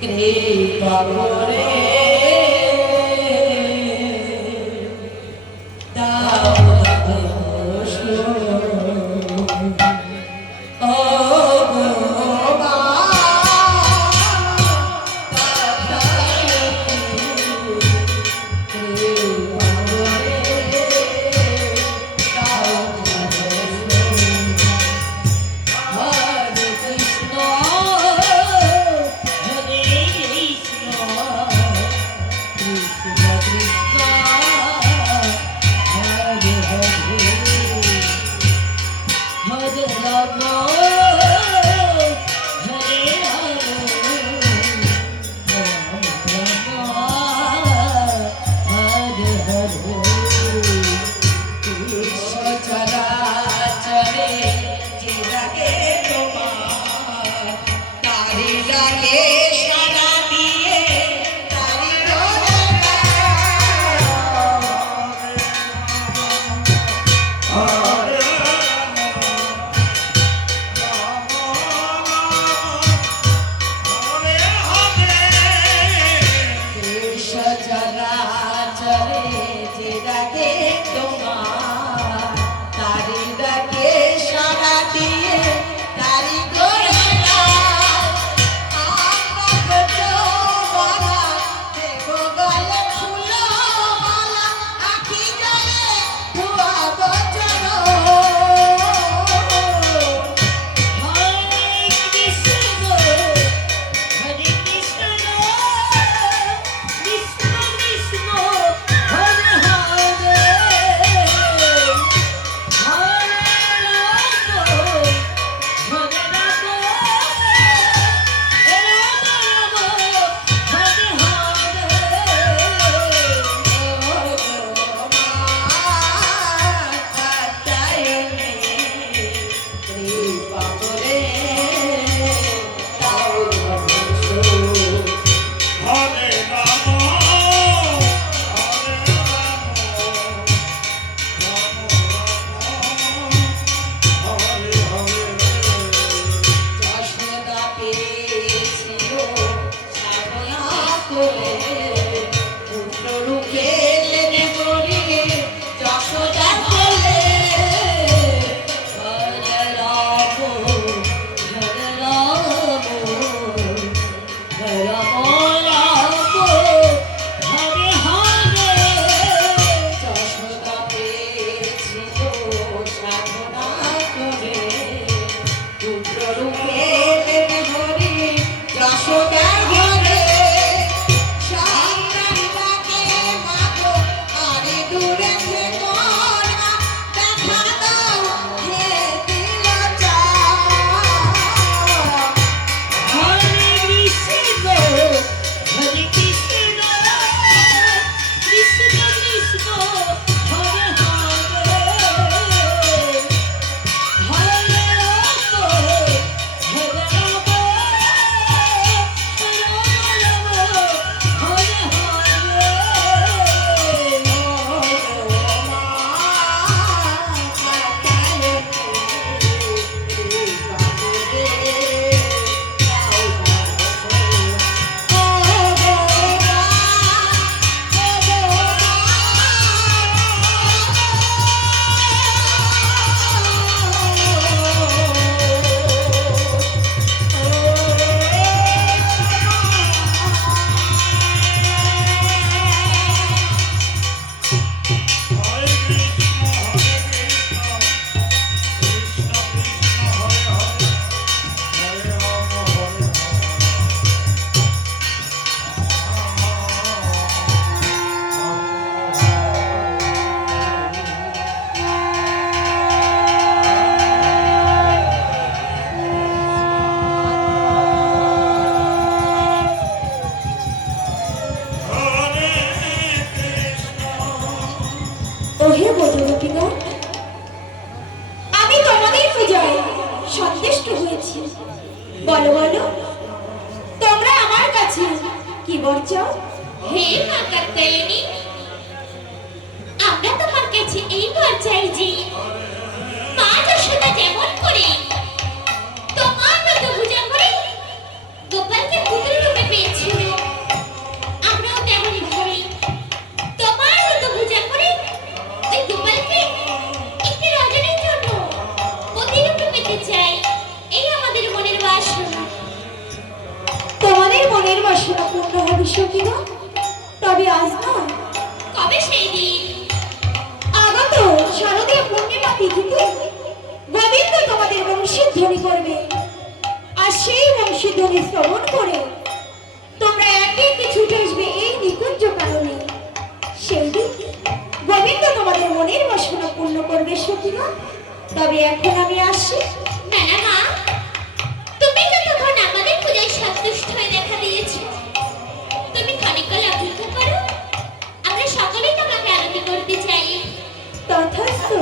কৃপা করে দাও দোষ ও ওহে বধূগণ, আমি তোমাদের পূজায় সন্তুষ্ট হয়েছি। বলো বলো, তোমরা আমার কাছে কি বলছো? হে মা কাত্যায়নী, আমরা তোমার কাছে এই বর চাই যে মা যশোদা যেমন করে তোমার মতো পূজা করে গোপালকে পুত্র রূপে পেয়েছে, সখীরা, তবে আজ নয়, কবে সেই দিন? আগত শারদীয় পূর্ণিমা তিথিতে গোবিন্দ তোমাদের বংশীধ্বনি করবে। আর সেই বংশীধ্বনি শ্রবণ করে তোমরা একে একে ছুটে আসবে এই নিকুঞ্জ কাননে। সেই দিন গোবিন্দ তোমাদের মনের বাসনা পূর্ণ করবে সখীরা। তবে এখন আমি আসি। না না মা, তুমি তো তখন আমাদের পূজায় সন্তুষ্ট হয়ে দেখা দিয়েছো। তুমি খানিককাল অপেক্ষা করো, আমরা সকলেই তোমাকে আরতি করতে চাই। তথাস্তু।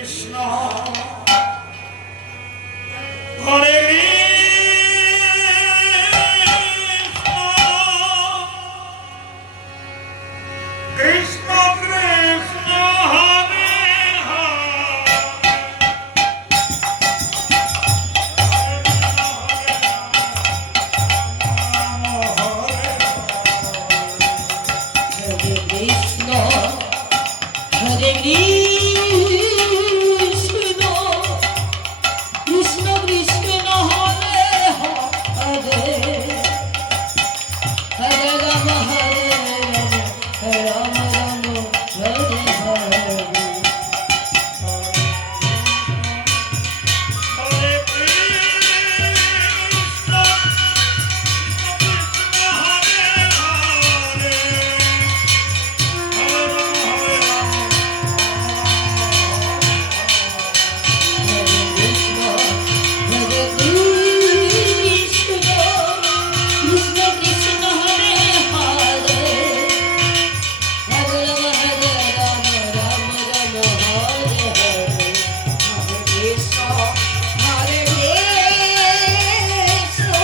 কৃষ্ণ হরে Krishna Krishna Hare Hare Hare Krishna, Hare Krishna, Krishna Krishna Hare Hare, Hare Rama Hare Rama, Rama Rama Hare Hare. হরে কৃষ্ণ কৃষ্ণ হরে হরে হরে রাম হরে Ram Hare Krishna, Krishna Krishna Hare Hare, Hare Rama Hare Rama, Rama Rama Hare Hare. Hare Krishna, Hare Krishna,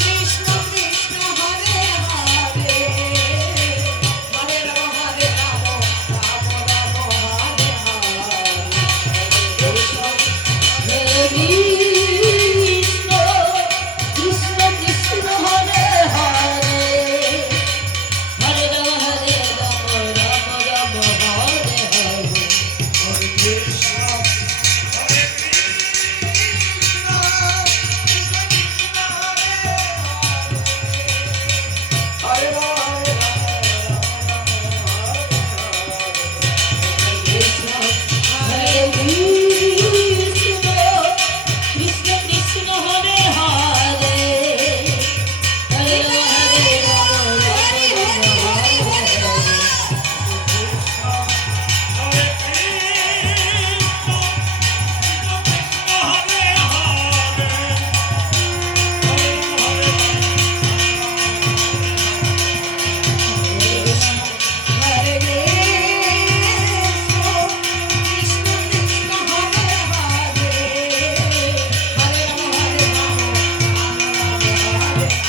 Krishna Krishna Hare Hare, Hare Rama Hare Rama, Rama Rama Hare Hare. Krishna, Hare Krishna, Krishna Krishna Hare Hare, Hare Rama Hare Rama, Rama Rama Hare Hare. Hare Krishna, হরে Krishna Krishna Krishna Hare Hare Krishna, Hare Krishna, Krishna Krishna Hare Hare, Hare Rama Hare Rama, Rama Rama Hare Hare.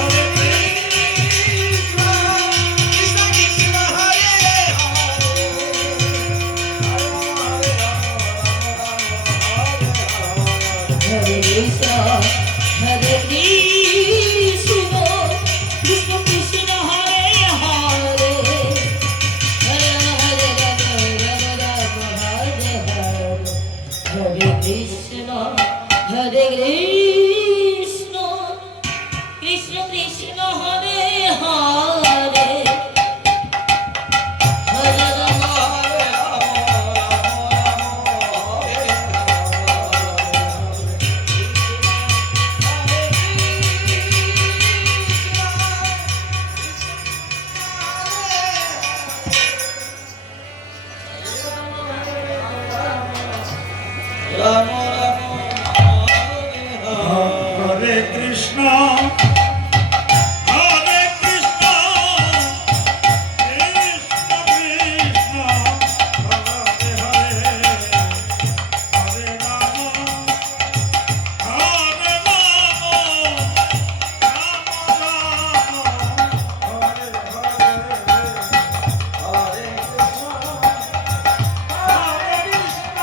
হরে Krishna Krishna Hare Hare Hare Krishna, Krishna Krishna Hare Hare, Hare Rama Hare Rama, Rama Rama Hare Hare. হরে কৃষ্ণ কৃষ্ণ কৃষ্ণ হরে Hare Krishna, Hare Krishna, Krishna Krishna Hare Hare, Hare Rama Hare Rama, Rama Rama Hare Hare. Hare Krishna, Hare Krishna, Krishna Krishna Hare Hare, Hare Rama হরে কৃষ্ণ হরে কৃষ্ণ কৃষ্ণ কৃষ্ণ হরে হরে হরে রাম হরে রাম রাম রাম হরে হরে হরে কৃষ্ণ হরে Krishna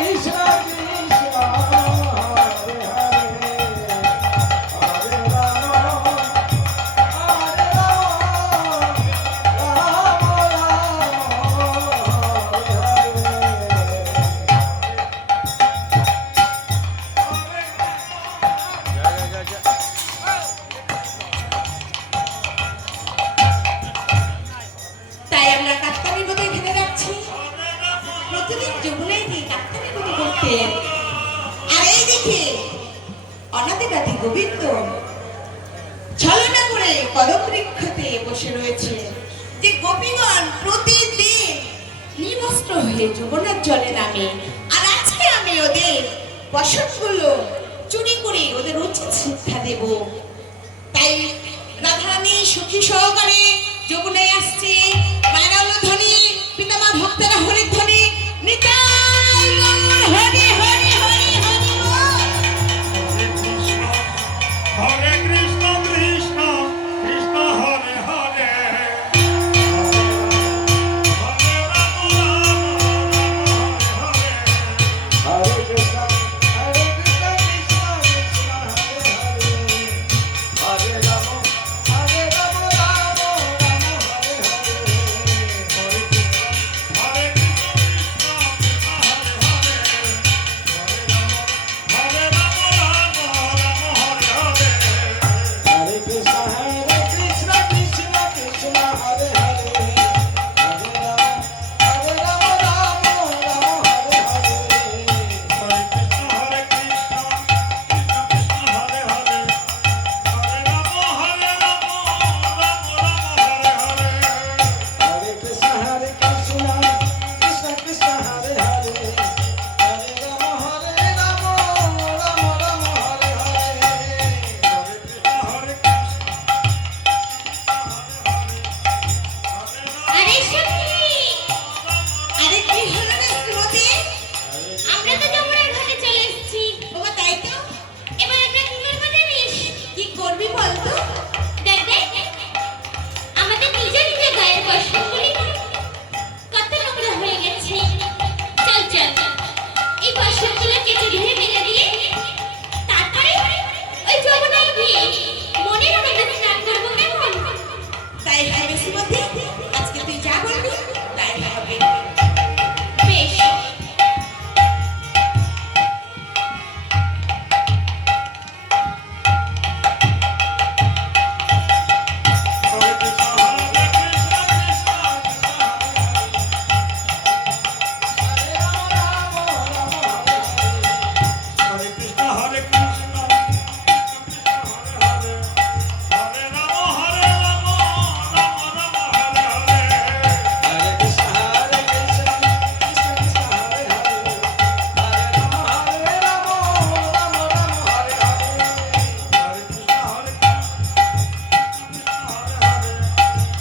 Krishna Krishna অনাদিকাতি Govinda ছলনা করে কদমবৃক্ষতে বসে রয়েছে, যে গোপীগণ প্রতিদিন নিবস্ত্র হয়ে যমুনার জলে নামে। আর আজকে আমি ওদের বসনগুলো চুরি করে ওদের উচিত শিক্ষা দেব। তাই রাধারানী সুখী সহকারে যমুনায় আসছে। মানব ধ্বনি পিতামা ভক্তেরা হরি ধ্বনি নিতাই গৌর হরি হরি হরি হরি বল। হরে Krishna Krishna Krishna Hare Hare Hare Ram Ram Ram Hare Hare Hare Krishna, Hare Krishna, Krishna Krishna, Hare Hare, Hare Rama, Hare Rama, Rama Rama, Hare Hare, Hare Krishna, হরে Krishna Krishna Krishna Hare Hare Hare Ram Ram Ram Hare Hare Hare Krishna, Hare Krishna, Krishna Krishna, Hare Hare, Hare Rama, Hare Rama, Rama Rama, Hare Hare. হরে কৃষ্ণ হরে Krishna Krishna Krishna Hare Hare Hare Ram Ram Ram Hare Hare Hare Krishna, Hare Krishna, Krishna Krishna, Hare Hare, Hare Rama, Hare Rama, Rama Rama, Hare Hare. হরে কৃষ্ণ হরে কৃষ্ণ আরে সখী, আরে কি হলো রে শ্রীমতী? আমরা তো যমুনার ঘাটে চলে এসেছি। বাবা তাই তো, এবার আমরা কি করবো জানিস? কি করবি বলতো? দেখ দেখ, আমাদের নিজ নিজ গায়ের বস্ত্রগুলি কত নোংরা হয়ে গেছে। চল চল, এই বস্ত্রগুলো কেটে ধুয়ে মেলে দিয়ে তারপরে ওই যমুনায় গিয়ে মনের আনন্দে স্নান করবো, কেমন? তাই হবে শ্রীমতী, আজকে তুই যা বলবি তাই হবে। বেশ। হরে কৃষ্ণ হরে কৃষ্ণ কৃষ্ণ হরে কৃষ্ণ হরে Krishna Krishna Hare Hare Hare Ram Ram Ram Hare Hare Hare Krishna, Hare Krishna, Krishna Krishna, Hare Hare, Hare Rama, Hare Rama, Rama Rama, Hare Hare. হরে কৃষ্ণ হরে Krishna Krishna Hare Hare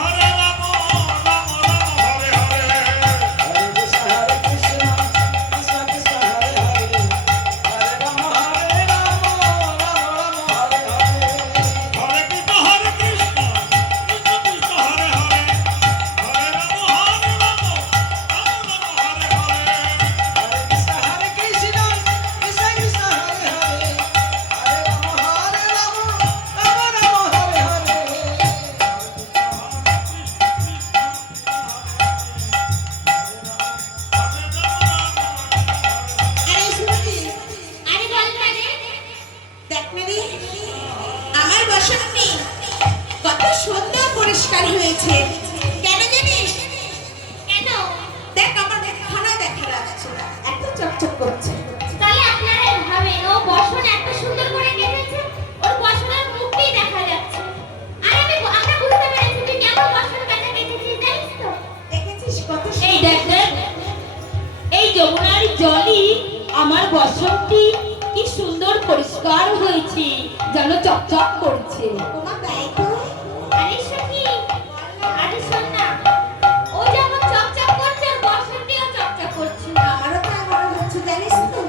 Hare Ram Ram Ram Hare Hare Hare Krishna, Hare Krishna, Krishna Krishna, Hare Hare, Hare Rama, Hare Rama, Rama Rama, Hare Hare. হরে কৃষ্ণ হরে Krishna Krishna Krishna Hare Hare Hare Ram Ram Ram Hare Hare Hare Krishna, Hare Krishna, Krishna Krishna, Hare Hare, Hare Rama, Hare Rama, Rama Rama, Hare Hare. আরে শ্রীমতী, আরে বল না রে। দেখ না রে, আমার বসন্তি কত সুন্দর পরিষ্কার হয়েছে। কেন জানিস? কেন? দেখ আমার খানা দেখা যাচ্ছে, এত চকচক করছে। তাহলে আপনারা ভাবেন ও বসন এত সুন্দর করে কেটেছে, ওর বসনের মুখটি দেখা যাচ্ছে। আর আমরা বুঝতে পেরেছি তুই কেমন বসন কাটা কেটেছিস, জানিস তো? দেখেছিস কত এই দেখ দেখ, এই যমুনার জলই আমার বসন্তী কি সুন্দর পরিষ্কার হয়েছে, যেন চকচক করছে। তোমার তাই তো। আরে সখী, আরে শোন না, ও যেমন চকচক করছে ওর বসনটিও চকচক করছে। আমারও তাই মনে হচ্ছে, জানিস তো।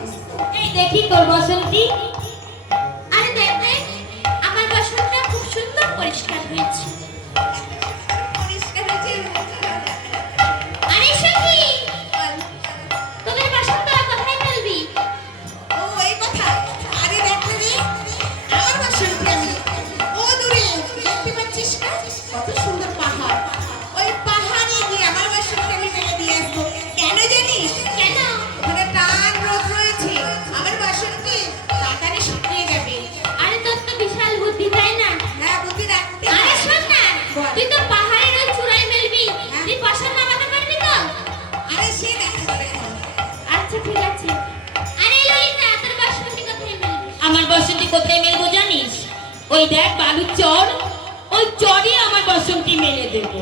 এই দেখি তোর বসন্তী। আরে দেখ দেখ, আমার বসনটা খুব সুন্দর পরিষ্কার হয়েছে। পরিষ্কার হয়েছে। আরে সখী, তোদের বসন তোরা কোথায় ফেলবি? ও এই কথা। আরে দেখ না রে, আমার বসন্তি আমি ও দূরে দেখতে পাচ্ছিস না, কত সুন্দর পাহাড়। ওই পাহাড়ে গিয়ে আমার বসন্তি আমি ফেলে দিয়ে আসবো। কেন জানিস? কেন? ওখানে টান রোদ রয়েছে, আমার বসন্তি তাড়াতাড়ি শুকিয়ে যাবে। আরে তোর তো বিশাল বুদ্ধি, তাই না? হ্যাঁ, বুদ্ধি রাখতে আরে হয়। শোন না, বল। তুই তো পাহাড়ের ওই চূড়ায় মেলবি, হ্যাঁ। তুই বসন নামাতে পারবি তো? আরে সে দেখা যাবে এখন। আচ্ছা ঠিক আছে। আরে ললিতা, তোর বসনটি কোথায় মেলবি? আমার বসন্তী কোথায় মেলবো জানিস? ওই দেখ বালুর চর, ওই চরে আমার বসন্তী মেলে দেবো।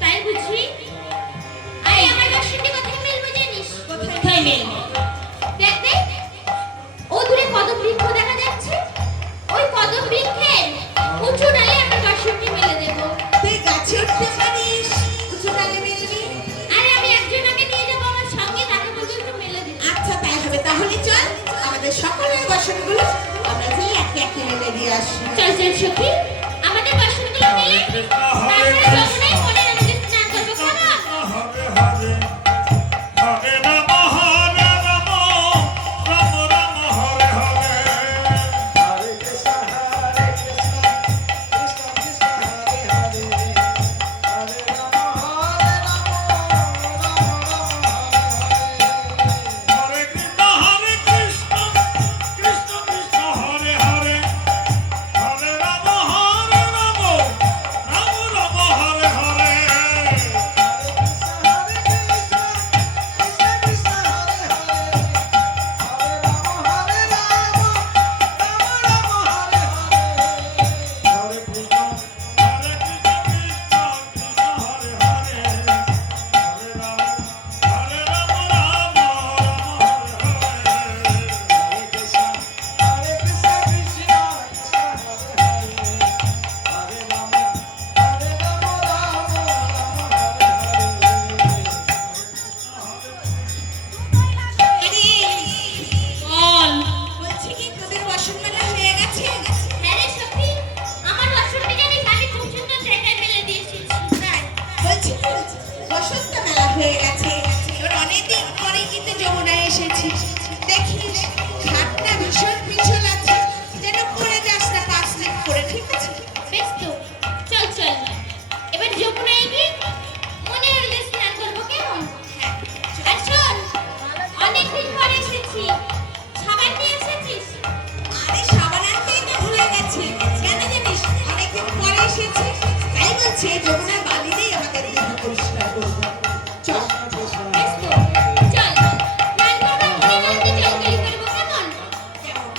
তাই বুঝি? আরে আমার বসনটি কোথায় মেলবো জানিস? কোথায় মেলবো? দেখ দেখ, ও দূরে কদম বৃক্ষ দেখা যাচ্ছে, ওই কদম বৃক্ষের উঁচু ডালে আমার বসনটি মেলে দেবো। তুই গাছে উঠতে পারিস, আমাদের সকলের বাসনগুলো আমরা যে একে একে মেলে দিয়ে আসি। চল চল সখী আমাদের বাসনগুলো মেলে তারপরে যমুনায় মনের আনন্দে স্নান করবো কেমন? হরে হরে হরে রাম হরে Ram Ram Ram Hare Hare Hare Krishna, Krishna Krishna, Hare Hare, Hare Rama, Hare Rama, Rama Rama, Hare Hare. হরে কৃষ্ণ কৃষ্ণ কৃষ্ণ হরে হরে হরে রাম হরে রাম রাম রাম হরে হরে হরে কৃষ্ণ কৃষ্ণ কৃষ্ণ হরে হরে হরে রাম রাম হরে বল বলছি কি তোদের বাসন মেলা হয়ে গেছে? হ্যাঁ রে সখী আমার বাসনটা জানি আমি খুব সুন্দর জায়গায় মেলে দিয়ে এসেছি। তাই? বলছি কি বসন্ত মেলা হয়ে গেছে, এবার অনেকদিন পরে কিন্তু যমুনায় এসেছি। দেখিস ঘাটটা ভীষণ পিছল আছে, যেন পড়ে যাস না পা স্লিপ করে, ঠিক আছে? বেশ তো চল চল এবার যমুনায় গিয়ে মনের আনন্দে স্নান করবো কেমন? হ্যাঁ আর শোন অনেকদিন পরে এসেছি সাবান নিয়ে এসেছিস? আরে সাবান আনতেই তো ভুলে গেছি, কেন জানিস অনেকদিন পরে এসেছি, তাই বলছি এই যমুনার বালি দিয়েই আমাদের দেহ পরিষ্কার করবো। চল বেশ তো চল স্নান করবো মনের আনন্দে জলকালি করবো কেমন? কেমন?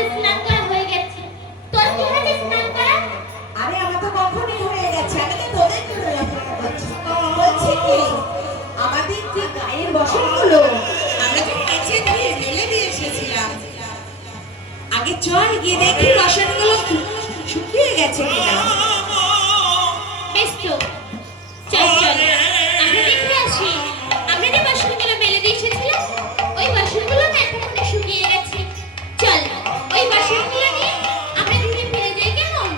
আমাদের স্নান করা হয়ে গেছে। তোর কি হয়েছে স্নান করা? আরে আমার তো কখনই হয়ে গেছে, আমি তো তোদের জন্য অপেক্ষা করছি। বলছি কি, আমাদের যে গায়ের বসনগুলো আমরা তো কেচে ধুয়ে মেলে দিয়ে এসেছিলাম, আগে চল গিয়ে দেখি বসনগুলো শুকিয়ে গেছে কিনা। বেশ তো, চল চল আমরা দেখে আসি। আমরা যে বাসনগুলো মেলে দিয়ে এসেছিলাম ওই বাসনগুলো না এতক্ষণে শুকিয়ে গেছে। চল ওই বাসনগুলো নিয়ে আমরা ধুয়ে ফেলে যাই, কেমন?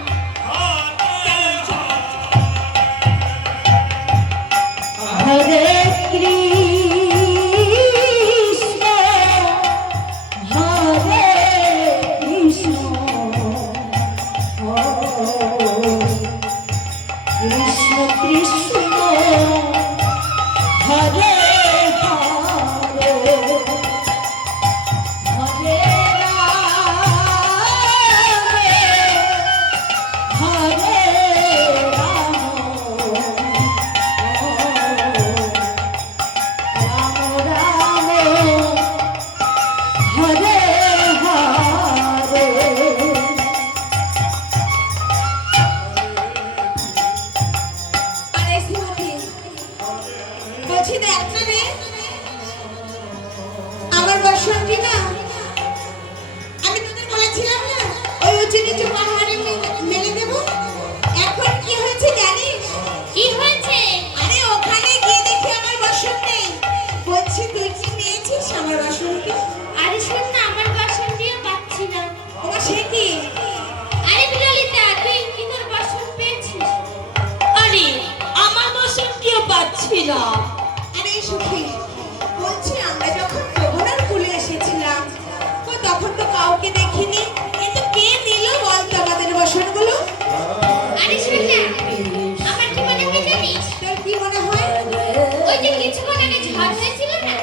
হরে কৃষ্ণ হরে কৃষ্ণ কৃষ্ণ কৃষ্ণ হরে হরে হরে রাম হরে রাম রাম রাম হরে হরে আরে শ্রীমতী, বলছি দেখ না রে, আমার বসনটি না, আমি তোদের বলেছিলাম না ওই উঁচু নিচু পাহাড়ে মেলে দেবো। এখন কি হয়েছে জানিস? কি হয়েছে? আরে ওখানে গিয়ে দেখি আমার বসন নেই। বলছি তুই কি নিয়েছিস আমার বসনটি? আরে শোন না, আমার বাসনটিও পাচ্ছি না। ওমা সে কি? আরে বিড়ালিটা, তুই কি তোর বাসন পেয়েছিস? আরে আমার বাসনটিও পাচ্ছি না। আরে সুখী, বলছি আমরা যখন যমুনার কূলে এসেছিলাম তো তখন তো কাউকে দেখিনি, কিন্তু কে নিল বলতো আমাদের বসনগুলো? আরে শোন না, আমার কি মনে হয় জানিস? তোর কি মনে হয়? ওই যে কিছুক্ষণ আগে ঝড় হয়েছিল না,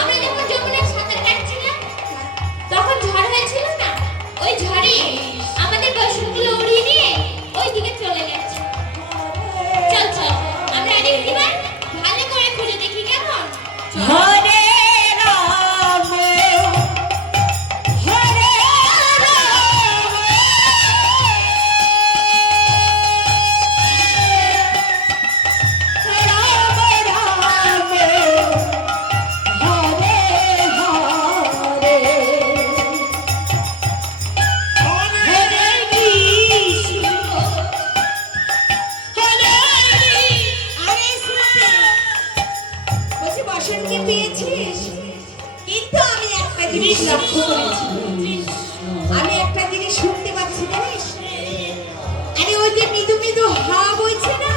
আমরা যখন যমুনায় সাঁতার কাটছিলাম তখন ঝড় হয়েছিল না, ওই ঝড়ে আমাদের বাসনগুলো উড়িয়ে নিয়ে ওই দিকে চলে গেছে। চল চল আমরা আরেকবার ভালো করে খুঁজে দেখি, কেমন? হরে রাম হরে রাম রাম রাম হরে হরে হরে কৃষ্ণ হরে আরে সুখী, বলছি বসন কি পেয়েছিস? কিন্তু আমি একটা জিনিস লক্ষ্য করেছি, আমি একটা জিনিস শুনতে পাচ্ছি জানিস? আরে ওই যে মৃদু মৃদু হাওয়া বইছে না,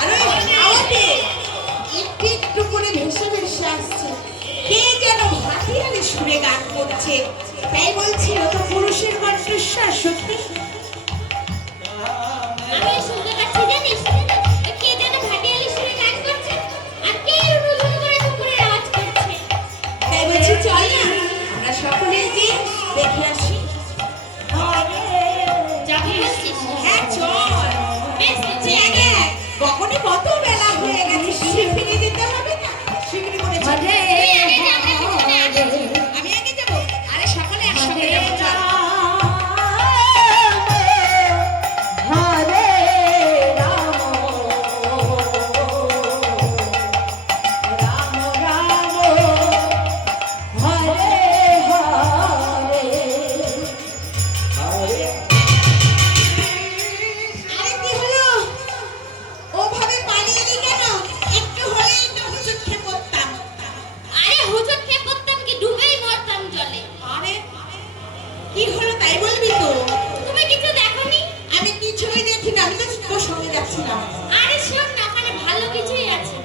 আর ওই হাওয়াতে একটু একটু করে ভেসে ভেসে আসছে, কে যেন ভাটিয়ালি সুরে গান করছে। তাই বলছি ও তো পুরুষের কণ্ঠস্বর সখী। আমি শুনতে পাচ্ছি জানিস, ওই কে যেন ভাটিয়ালি সুরে গান করছে আর কে রুজুম করে দুপুরের আওয়াজ করছে। তাই বলছি চল না আমরা সকলে যে দেখে আসি। যাবি বলছিস? হ্যাঁ চল, বেশ তো যে চল। আগে কখনই কত বেলা হয়ে গেছে, শিফিনে দিতে হবে না, শিফিনে করে চল। হরে আমি আগে যাবো, আরে সকলে একসঙ্গে যাবো চল। হরে রাম রাম রাম হরে হরে আরে কি হলো? ওভাবে পালিয়ে এলি কেন? একটু হলেই তো হুজুর খেয়ে পড়তাম। আরে হুজুর খেয়ে পড়তাম কি, ডুবেই মরতাম জলে। আরে কি হলো তাই বলবি তো? তুমি কিছু দেখোনি? আমি কিছুই দেখি না, আমি তো তোর সঙ্গে যাচ্ছিলাম। আরে শোন না, ওখানে ভালো কিছুই আছে।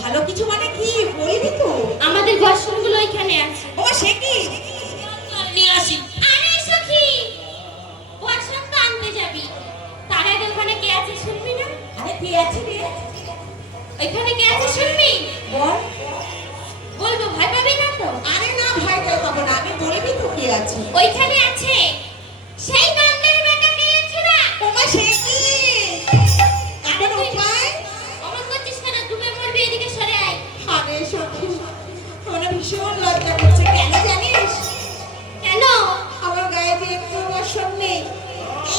ভালো কিছু মানে কি বলবি তো? আমাদের বাসনগুলো ওইখানে আছে। ও সে কি? নিয়ে আসি। আরে সখী, বাসন তো আনতে যাবি, তার আগে ওখানে কে আছে শুনবি না? আরে কে আছে রে? ওইখানে কে আছে শুনবি? বল। বলবো, ভয় পাবি না তো? আরে না ভাই তাই পাবো না, আমি বলবি তো কে আছে। ওইখানে আছে সেই বান্দার বেটা কে ছোড়া। ওমা সে কি? এখন উপায়? অমন করছিস কেন? ডুবে মরবি, এদিকে সরে আয়। আরে সখী, আমার ভীষণ লজ্জা করছে, কেন জানিস? কেন? বসন নেই,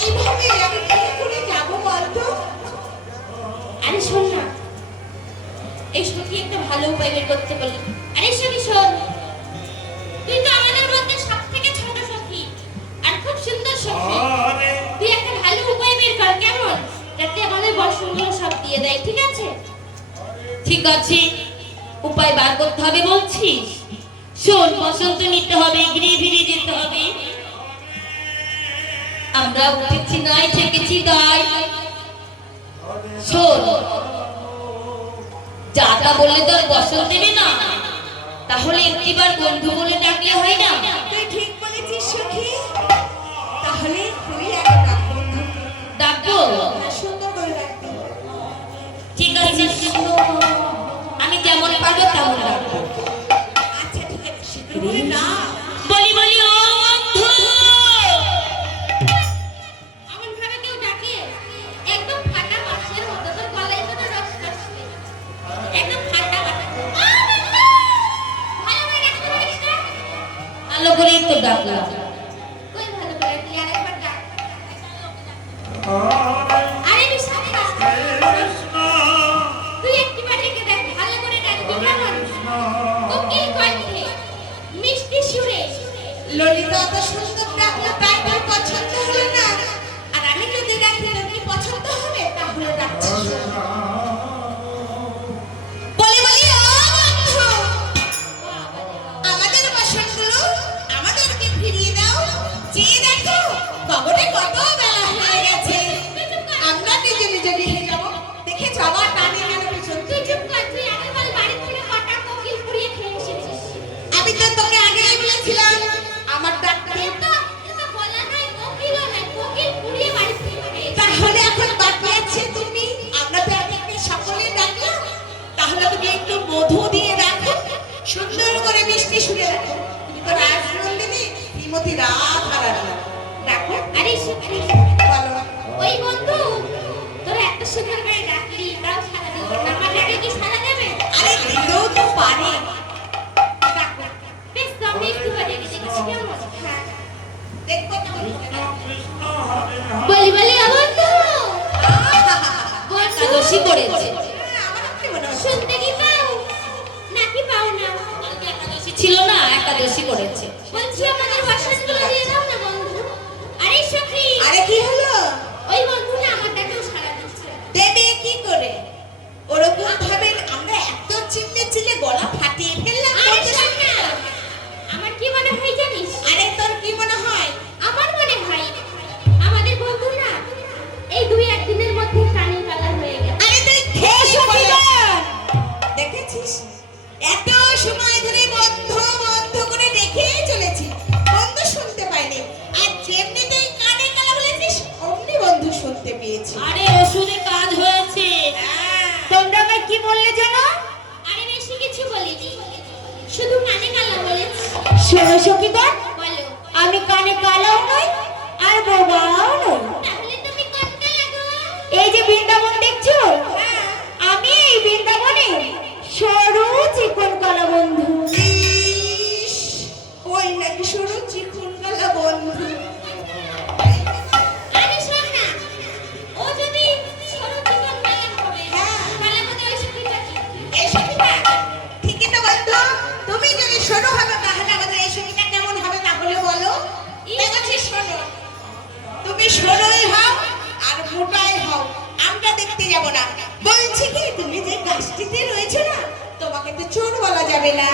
এইভাবে আমি কি করে যাবো বলতো? আরে শোন না, এই সখী একটা ভালো উপায় বের করতে বলি। আরে সখী শোন, তুই তো আমাদের মধ্যে সব থেকে ছোট সখী আর খুব সুন্দর সখী। আরে তুই একটা ভালো উপায় বের কর, কেমন? যাতে আমাদের বসনগুলো সব দিয়ে দেয়, ঠিক আছে? ঠিক আছে, উপায় বার করতে হবে বলছিস? শোন, বসন্ত নিতে হবে, ঘিরে ফিরে যেতে হবে। আমরা উঠেছি নাই, থেকেছি তাই। শোন, যা তা বললে তো আর বসন দেবে না, তাহলে একটিবার বন্ধু বলে ডাকলে হয় না? তুই ঠিক বলেছিস সখী, তাহলে তুই একটা ডাক বন্ধু, ডাকবো? সুন্দর করে ডাকবি। ঠিক আছে, আমি যেমন পারবো তেমন ডাকবো। আচ্ছা ঠিক আছে, শীঘ্র করে না। বলি বলি ও বন্ধু, এমন ভাবে কেউ ডাকে একদম ফাটা মাছের মতো, তোর গলায় তো রস আসবে, একদম ফাটা ফাটা। ভালো করে ডাকতে পারিস না? ভালো করেই তো ডাকলাম। কই ভালো করে, তুই আরেকবার ডাক। আরে বিশাখা, কৃষ্ণ তুই একটিবার ডেকে দেখ, ভালো করে ডাকবি কেমন? কোকিল কণ্ঠে, মিষ্টি সুরে। ললিতা অত সুন্দর ডাকলো, তাই তোর পছন্দ হলো না? আর আমি যদি ডাকি তোর কি পছন্দ হবে? তাহলে ডাকছিস। বলি বলি ও বন্ধু, আমাদের বসনগুলো আমাদেরকে ফিরিয়ে দাও। চেয়ে দেখো গগনে কত বেলা হয়ে গেছে, আমরা নিজে নিজে নিয়ে যাবো। দেখে যাওয়া টানে কেন পিছন তুই থেকে? চুপ কর, তুই আগেরবার বাড়ি থেকে কটা কোকিল পুড়িয়ে খেয়ে এসেছিস। আমি তো তোকে আগেই বলেছিলাম আমার ডাকতে। এটা বলা নাই, কোকিলও নাই, কোকিল পুড়িয়ে বাড়ি থেকে খেয়েছে। তাহলে এখন বাকি আছে তুমি। আমরা তো একদিকে সকলেই ডাকলাম, তাহলে তুমি একটু মধু দিয়ে রাখো, সুন্দর করে মিষ্টি সুরে রাখো। তুমি তো রাজনন্দিনী শ্রীমতী রাধারানী, ডাকো। আরে সুখী, বলো। ওই বন্ধু, তোরা এত সুন্দর করে ডাকলি, তাও সাড়া দিল না। আমার ডাকে কি সাড়া দেবে? আরে দিতেও তো পারে। ডাকো। বেশ, তো আমি একটু বাজে দেখেছি কেমন? হ্যাঁ, দেখবো কেমন করে ডাকো। কৃষ্ণ হরে হরে বলি বলি ও বন্ধু, আহা! একাদশী করেছে। আমার কি মনে হয়? শুনতে কি পাও নাকি পাও না? কালকে একাদশী ছিল না, একাদশী করেছে। বলছি আমাদের বাসনগুলো দিয়ে দাও না বন্ধু। আরে সখী, আরে কি হলো? ওই বন্ধুটা আমার ডাকেও সাড়া দিচ্ছে। দেবে কি করে? ওরকম ভাবে আমরা এত চিল্লে গলা ফাটিয়ে ফেললাম। আরে শোন না, আমার কি মনে হয় জানিস? আরে তোর কি মনে হয়? আমার মনে হয় আমাদের বন্ধু না এই দুই একদিনের মধ্যে কানে কালা হয়ে গেছে। আরে তুই ঠিকই বলেছিস। দেখেছিস, এত সময় ধরে বন্ধ বন্ধ করে দেখেই চলেছি, বন্ধু শুনতে পাইনি। আর যেমনি তুই কানে কালা বলেছিস, অমনি বন্ধু শুনতে পেয়েছি। আরে ওষুধে কাজ হয়েছে। তোমরা আমায় কি বললে জানো? আরে বেশি কিছু বলিনি, শুধু কানে কালা বলেছি। শোনো সখীগণ, বলো, আমি কানে কালাও নই আর বোবাও নই। তাহলে তুমি কোনটা লাগো? এই যে বৃন্দাবন দেখছো, আমি এই বৃন্দাবনে সরু চিকন কালা বন্ধু। ইস, ওই নাকি শুরু চিকুন কালা বন্ধু। আরে শোন না, ও যদি সরু চিকন কালা হবে, তাহলে আমাদের ওই সখীটা কি? এই সখীটা ঠিকই তো বন্ধু। তুমি যদি শোনো হবে তাহলে আমাদের এই সখীটা কেমন হবে তাহলে বলো। দেখেছিস, শোনো, তুমি শোনোই হও আর মোটাই হও, আমরা দেখতে যাব না। বলছি কি, তুমি যে গাছটিতে রয়েছে না, তোমাকে তো চোর বলা যাবে না।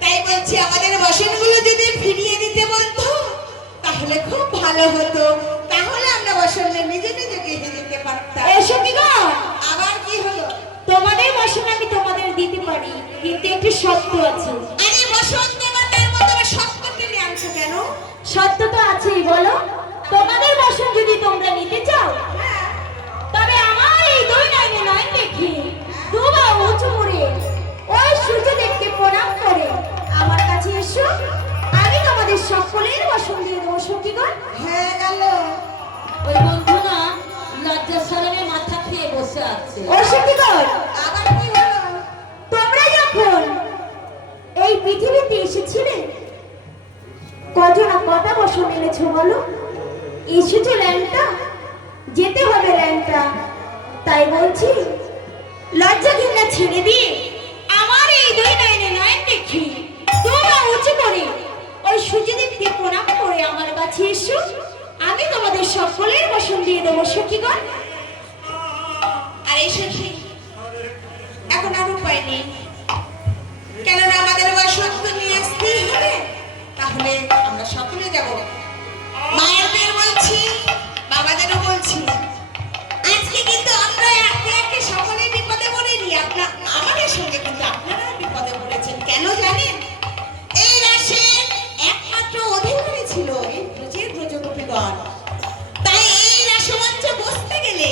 তাই বলছি আমাদের বসনগুলো যদি ফিরিয়ে দিতে বন্ধু, তাহলে খুব ভালো হতো। তাহলে আমরা বসনে নিজে নিজে গেঁথে দিতে পারতাম। এই সখীগণ, আবার কি হলো? তোমাদের বসন আমি তোমাদের দিতে পারি, কিন্তু একটি শর্ত আছে। আরে বসন দেবতার মতো আবার শব্দ টেনে আনছো কেন? শর্ত তো আছেই, বলো। তোমাদের বসন যদি তোমরা নিতে চাও, তবে আমার এই দুই নয়নে নয়ন দেখি দুবা উঁচু করে ওই সূর্যদেবকে প্রণাম করে আমার কাছে এসো। আমি তোমাদের সকলের বসন দিয়ে দেবো সখীগণ। হয়ে গেল। ওই বন্ধু না লজ্জা শরমে মাথা খেয়ে বসে আছে। ও সখীগণ, আবার কি হলো? তোমরা যখন এই পৃথিবীতে এসেছিলে, কত না কটা বসন এনেছো বলো? এসেছো ল্যাংটা, যেতে হবে ল্যাংটা। তাই বলছি লজ্জা ঘৃণা ছেড়ে দিয়ে আমার এই দুই নয়নে নয়ন দেখি তোমরা উঁচু করে ওই সূর্যদেবকে প্রণাম করে আমার কাছে এসো। আমি তোমাদের সকলের বসন দিয়ে দেবো সখীগণ। আর এই সখী, এখন আর উপায় নেই, কেননা আমাদের বসন তো নিয়ে আসতেই হবে। তাহলে আমরা সকলে যাব। মায়েদের বলছি, বাবাদেরও বলছি, আজকে কিন্তু আমরা একে একে সকলে বিপদে পড়েনি। আমাদের সঙ্গে কিন্তু আপনারা বিপদে পড়েছেন। কেন জানেন? এই রাসের একমাত্র অধিকারী ছিল এই ব্রজের ব্রজগোপীগণ। তাই এই রাসমঞ্চে বসতে গেলে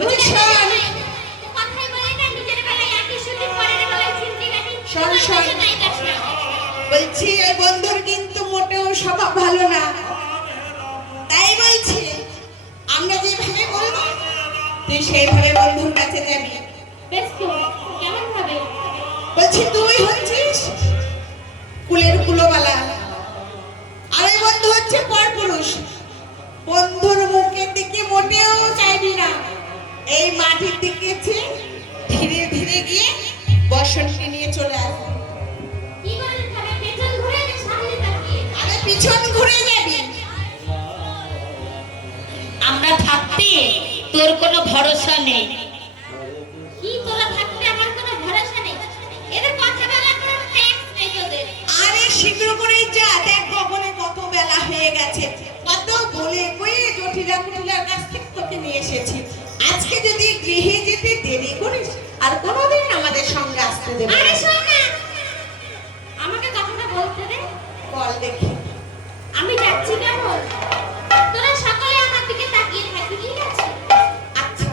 বলছি শোন কথাই বলে না নিজের বেলায় একই সুতি পরের বেলায় চিমটি কাটি শোন, শোন। নাই কাছে বলছি এই বন্ধুর কিন্তু মোটেও স্বভাব ভালো না, তাই বলছি আমরা যেভাবে বলবো তুই সেইভাবে বন্ধুর কাছে যাবি। বেশ তো কেমন হবে বলছি তুই হচ্ছিস কুলের কুলোবালা, আর ওই বন্ধু হচ্ছে পরপুরুষ। বন্ধুর মুখের দিকে মোটেও চাইবি না, এই মাটির দিকে চেয়ে ধীরে ধীরে গিয়ে বসনকে নিয়ে চলে আসবি। কি বলেন তবে পেছন ঘুরে না সামনে তাকিয়ে আরে পিছন ঘুরে যাবি। আমরা থাকতে তোর কোনো ভরসা নেই। কি তোরা থাকতে আমার কোনো ভরসা নেই এদের কথা বলা কোনো ট্যাক্স নেই তোদের আরে শীঘ্র করে যা, দেখ ভবনে কত বেলা হয়ে গেছে, কত বলে কয়ে জটিলা কুটিলার কাছ থেকে তোকে নিয়ে এসেছি। আজকে যদি গৃহে যেতে দেরি করিস আর কোনোদিন আমাদের সঙ্গে আসতে দেবে আরে শোন না আমাকে কথাটা বলতে দে বল দেখি। আমি যাচ্ছি কেমন তোরা সকলে আমার দিকে তাকিয়ে থাকবি ঠিক আছে আচ্ছা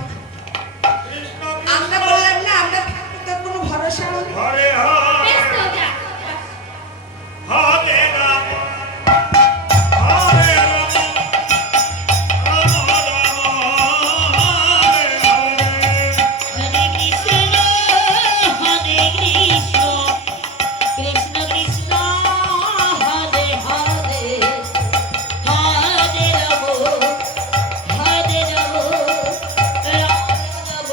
কৃষ্ণ আমরা বললাম না আমরা থাকতে তোর কোনো ভরসা নেই। হরে হরে বেশ তো যা হরে রাম হরে রাম রাম রাম হরে হরে হরে কৃষ্ণ হরে কৃষ্ণ কৃষ্ণ কৃষ্ণ হরে হরে হরে রাম হরে রাম রাম রাম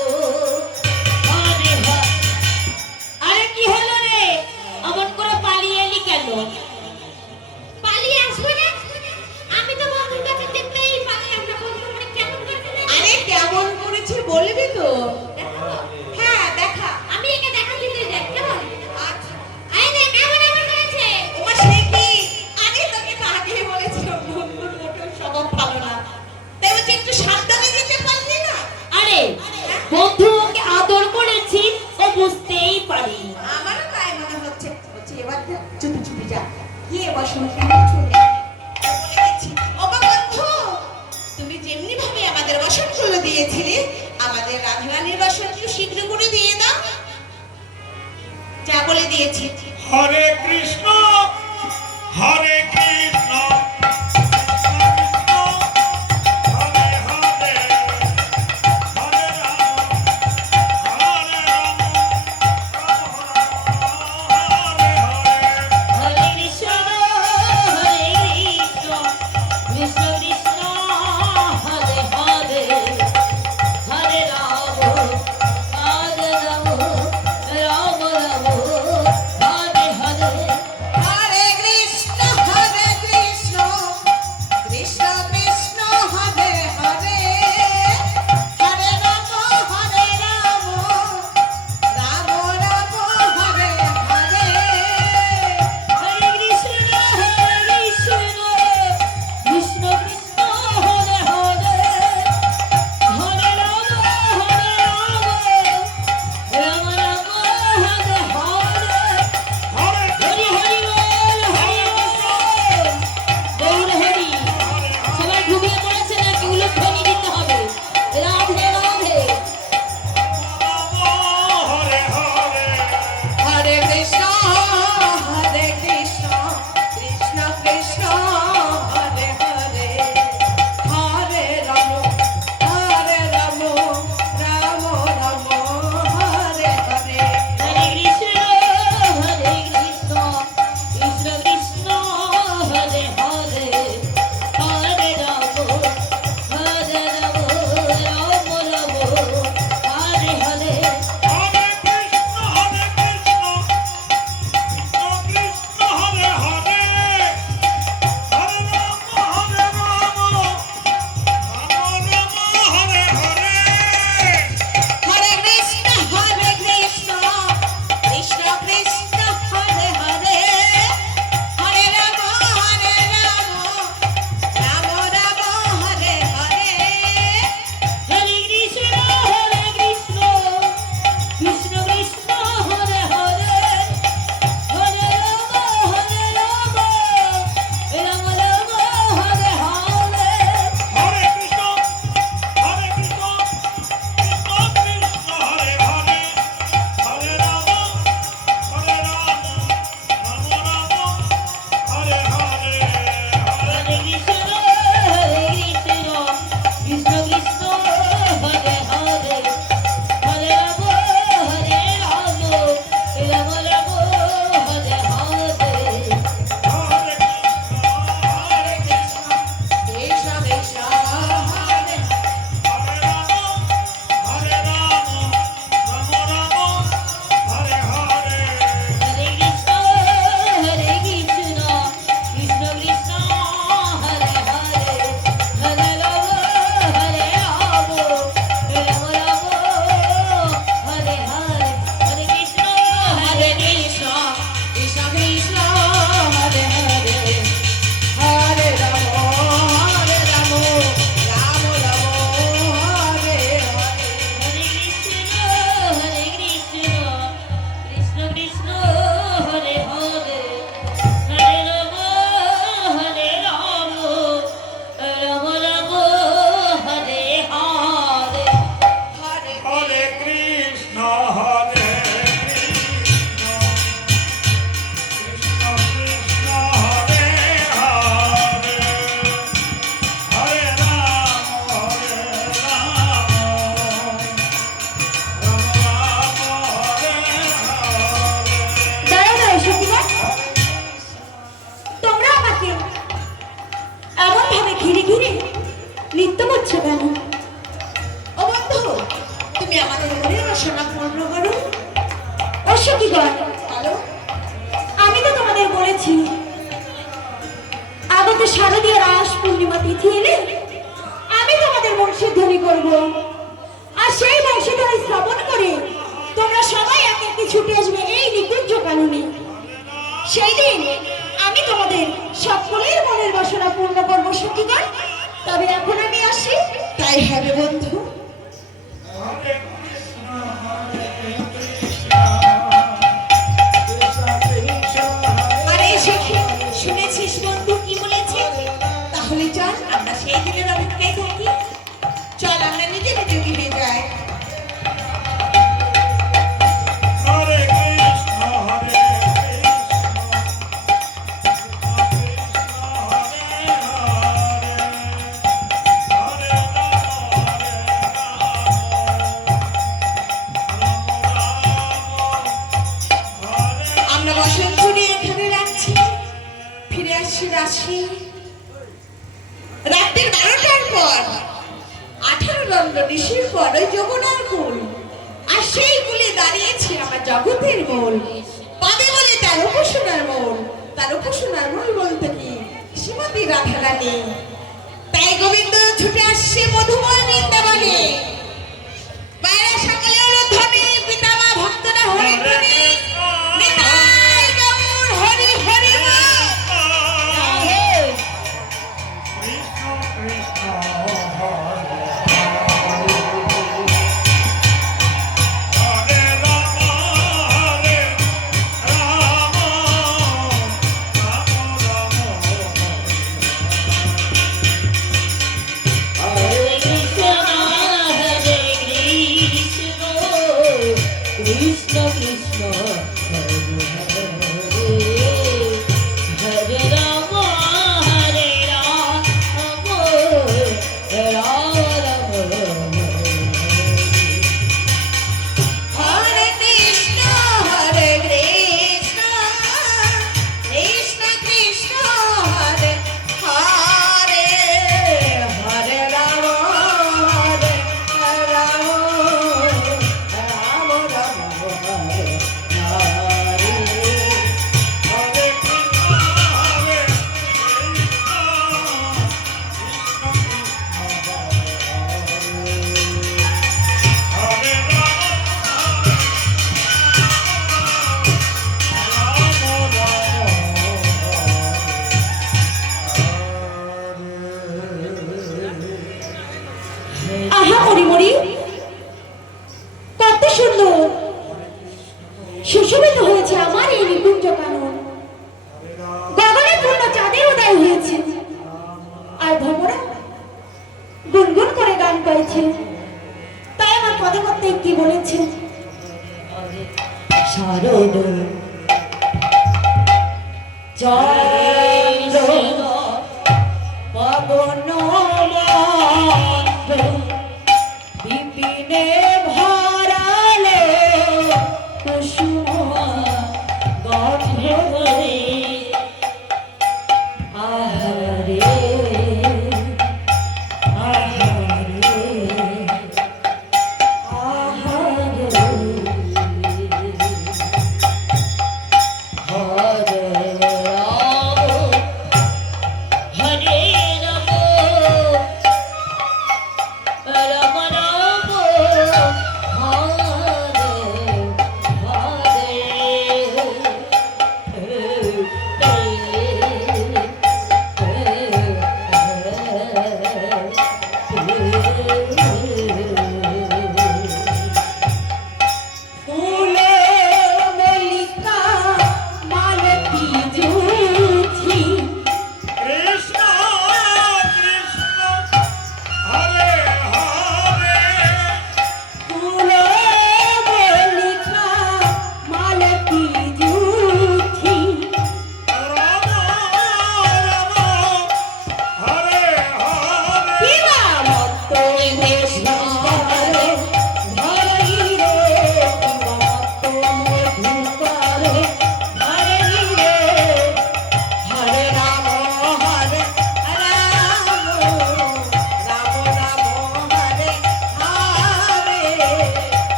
হরে হরে। আরে কি হলো রে, অমন করে পালিয়ে এলি কেন? পালিয়ে আসবো না আমি তো বন্ধুর কাছে যেতেই পারি আমরা বন্ধু মানে কেমন করতে না আরে কেমন করেছে বলবি তো? হ্যাঁ দেখা। আমি একে দেখাচ্ছি তুই দেখ কেমন আচ্ছা আই দেখ কেমন এমন করেছে ওমা সে কি, আগে তোকে তো আগেই বলেছিলাম বন্ধুর মোটেও স্বভাব ভালো না, তাই বলছি একটু সাবধানে যেতে পারলি না। আরে বন্ধু ওকে আদর করেছি ও বুঝতেই পারি। আমারও তাই মনে হচ্ছে। বলছি এবার দেখ, চুপি চুপি যা গিয়ে বসন্ত শুনে বলে দিচ্ছি, ওমা বন্ধু তুমি যেমনি ভাবে আমাদের বসনগুলো দিয়েছিলে আমাদের রাধারানীর বসনকে শীঘ্র করে দিয়ে দাও, যা বলে দিয়েছি। হরে কৃষ্ণ হরে কৃষ্ণ হরে হরে হরে রাম হরে রাম রাম রাম হরে হরে হরে কৃষ্ণ হরে কৃষ্ণ কৃষ্ণ কৃষ্ণ হরে হরে হরে রাম রাম রাম হরে হরে ঘিরে ঘিরে নৃত্য করছো কেন? ও বন্ধু, তুমি আমাদের মনের বাসনা পূর্ণ করো। ও সখীগণ, বলো। আমি তো তোমাদের বলেছি আগত শারদীয় রাস পূর্ণিমা তিথি এলে আমি তোমাদের বংশীধ্বনি করব, আর সেই বংশীধ্বনি শ্রবণ করে তোমরা সবাই একে একে ছুটে আসবে এই নিকুঞ্জ কাননে। সেই দিন আমি তোমাদের সকলের মনের বাসনা পূর্ণ করবো সখীগণ। তবে এখন আমি আসি। তাই হবে বন্ধু। হরে কৃষ্ণ হরে কৃষ্ণ কৃষ্ণ কৃষ্ণ আরে সখী, শুনেছিস বন্ধু কি বলেছে? তাহলে চল আমরা সেই দিনের অপেক্ষায় থাকি। চল আমরা নিজে নিজে গিয়ে যাই। হরে কৃষ্ণ হরে কৃষ্ণ আমরা বসন্ত নিয়ে এখানে রাখছি, ফিরে আসছি রাশি রাতের 12টার পর। 18 দণ্ড নিশির পর ওই যমুনার কুল, আর সেই কুলে দাঁড়িয়েছে আমার জগতের মূল। পাবে বলে তার উপাসনার মূল, তার উপাসনার মূল বলতে কি শ্রীমতী রাধারানী। তাই গোবিন্দ ছুটে আসছে মধুময় বৃন্দাবনে। বাইরে সকলে অনুধ্বনি, পিতামা ভক্তরা হরিধ্বনি, নিতাই গৌর হরি হরি বল। কৃষ্ণ কৃষ্ণ হরে রাম হরে রাম রাম রাম হরে কৃষ্ণ হরে কৃষ্ণ কৃষ্ণ কৃষ্ণ হরে হরে হরে রাম হরে রাম রাম রাম হরে কৃষ্ণ হরে কৃষ্ণ কৃষ্ণ কৃষ্ণ হরে হরে হরে রাম হরে রাম রাম রাম হরে হরে। হরে কৃষ্ণ হরে কৃষ্ণ হরে আহা মরিমরি, কত সুন্দর সুশোভিত হয়েছে আমার এই নিকুঞ্জ কানন। গগনে পূর্ণ চাঁদের উদয় হয়েছে, আর ভ্রমরা গুনগুন করে গান গাইছে। তাই আমার পদে পদে কি বলেছে, শারদ চন্দ্র পবন মন্দ্র বিপিনে ভরালে কুসুম গন্ধরে আহারে আহারে আহারে হরে রাম হরে রাম রাম রাম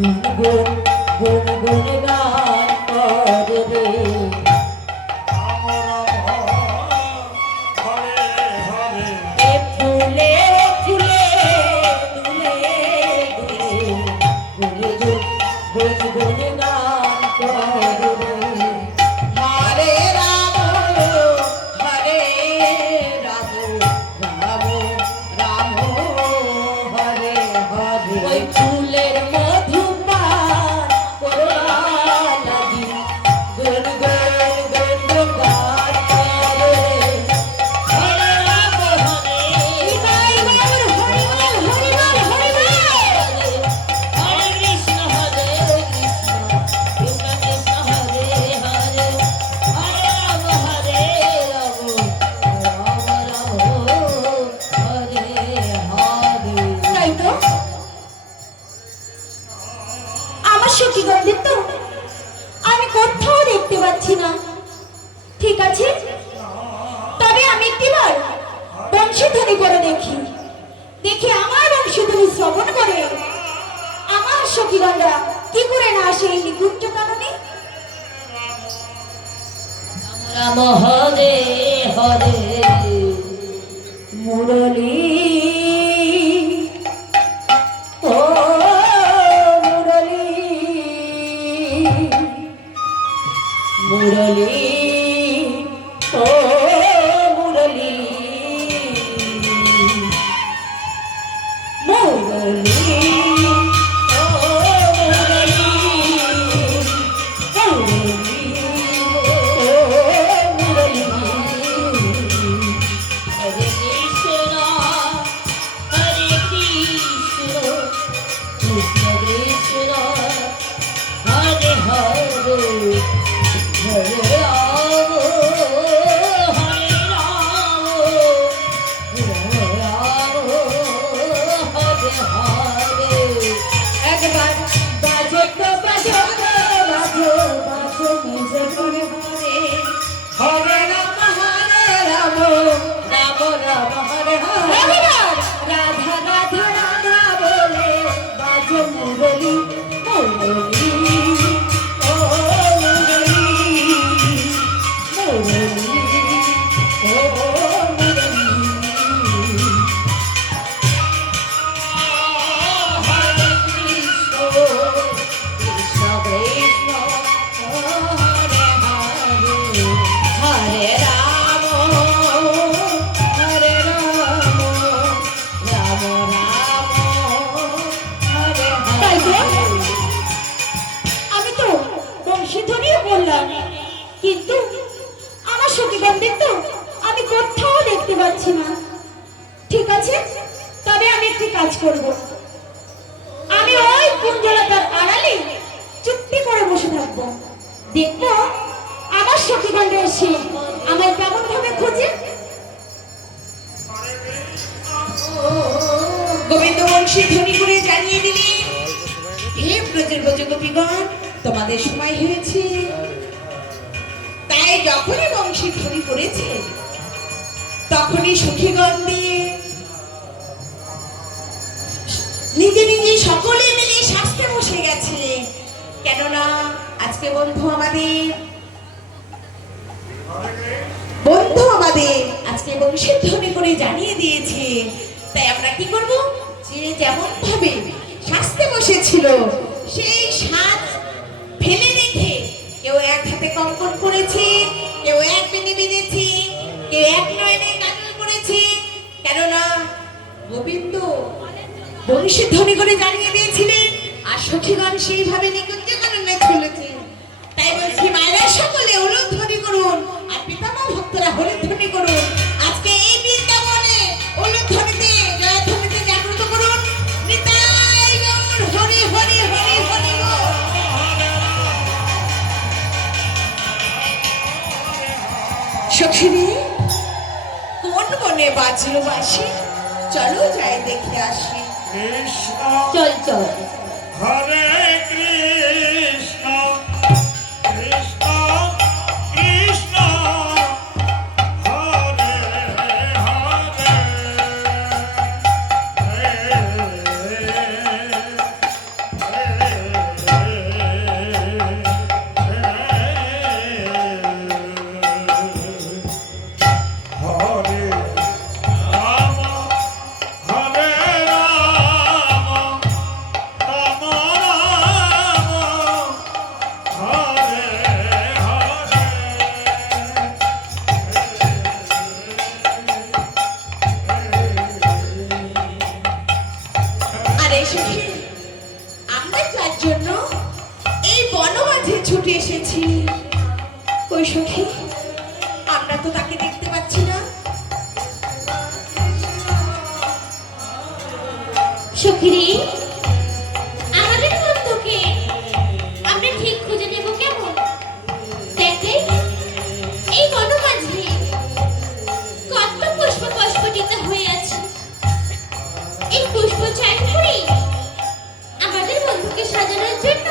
গুন গুন গুন গান করে রে এ ফুলে ফুলে দুলে দুলে গুন গুন গুন গুন গান করে রে হরে রাম হরে রাম রাম রাম হরে হরে ওই ফুলের মধু পান করবার লাগি গুন গুন গুন গুন গান করে হরে রাম হরে নিতাই গৌর হরিবল হরিবল হরিবল। হরে কৃষ্ণ হরে কৃষ্ণ কৃষ্ণ কৃষ্ণ হরে হরে হরে রাম হরে রাম রাম রাম হরে হরে। তাই তো আমার সখীগণদের তো আমি কোথাও দেখতে পাচ্ছি না। ঠিক আছে, তবে আমি একটিবার বংশীধ্বনি করে দেখি, দেখি আমার বংশীধ্বনি শ্রবণ করে আমার সখীগণরা কি করে না আসে এই নিকুঞ্জ কারণে। রাম হরে হরে মুরলী ও মুরলী মুরলী ও মুরলী মুরলী ও মুরলী একবার বাজো তো বাজো বাজো বাজো নিজে করে করে হরে রাম হরে রাম রাম রাম হরে হরে রাধা রাধা রাধা বলে বাজো মুরলী মুরলী ও মুরলী মুরলী ও মুরলী হরে কৃষ্ণ কৃষ্ণ কৃষ্ণ হরে হরে হরে রাম হরে রাম রাম রাম হরে তাই তো? হরে। আমি তো বংশীধ্বনিও বললাম, কিন্তু আমার সখীগণদের তো আমি কোথাও দেখতে পাচ্ছি না। ঠিক আছে, তবে আমি একটি কাজ করব, আমি ওই কুঞ্জলতার আড়ালে চুপটি করে বসে থাকবো, দেখবো আমার সখীগণরা এসে আমায় কেমন ভাবে খোঁজে। গোবিন্দ বংশী ধ্বনি করে জানিয়ে দিলেন, হে ব্রজের ব্রজগোপীগণ, তোমাদের সময় হয়েছে। তাই যখনই বংশী ধ্বনি করেছে তখনই সখীগণ দিয়ে নিজে নিজে সকলে মিলে শাস্তে বসে গেছে। কেননা আজকে বন্ধু আমাদের আজকে বংশী ধ্বনি করে জানিয়ে দিয়েছে। তাই আমরা কি করব, যে যেমন ভাবে শাস্তে বসেছিল সেই সাজ ফেলে রেখে কেউ এক হাতে কঙ্কন করেছে, কেউ এক বেনি বেঁধেছে, কেউ এক নয়নে কাজল করেছে। কেননা গোবিন্দ বংশী ধ্বনি করে জানিয়ে দিয়েছিলেন, আর সখীগণ সেইভাবে নিকুঞ্জ কাননে চলেছে। তাই বলছি, মায়েরা সকলে হলুদ ধ্বনি করুন, আর পিতামহ ভক্তরা হলুদ ধ্বনি করুন। আজকে এই বৃন্দাবনে হলুদ ধ্বনিতে জয় ধ্বনিতে জাগ্রত করুন। নিতাই গৌর হরি হরি হরি হরি বল। সখীরে, কোন বনে বাজলো বাঁশি? চলো যাই দেখে আসি। কৃষ্ণ চল চল হরে কৃষ্ণ কৃষ্ণ কৃষ্ণ হরে হরে হরে আমরা যার জন্য এই বনমাঝে ছুটে এসেছি। ওই সখী, আমরা তো তাকে দেখতে পাচ্ছি না। সখীরে, আমাদের বন্ধুকে আমরা ঠিক খুঁজে নেব কেমন? দেখে এই বনমাঝে কত পুষ্প প্রস্ফুটিত হয়ে আছে। এই পুষ্প চয়ন করে আমাদের বন্ধুকে সাজানোর জন্য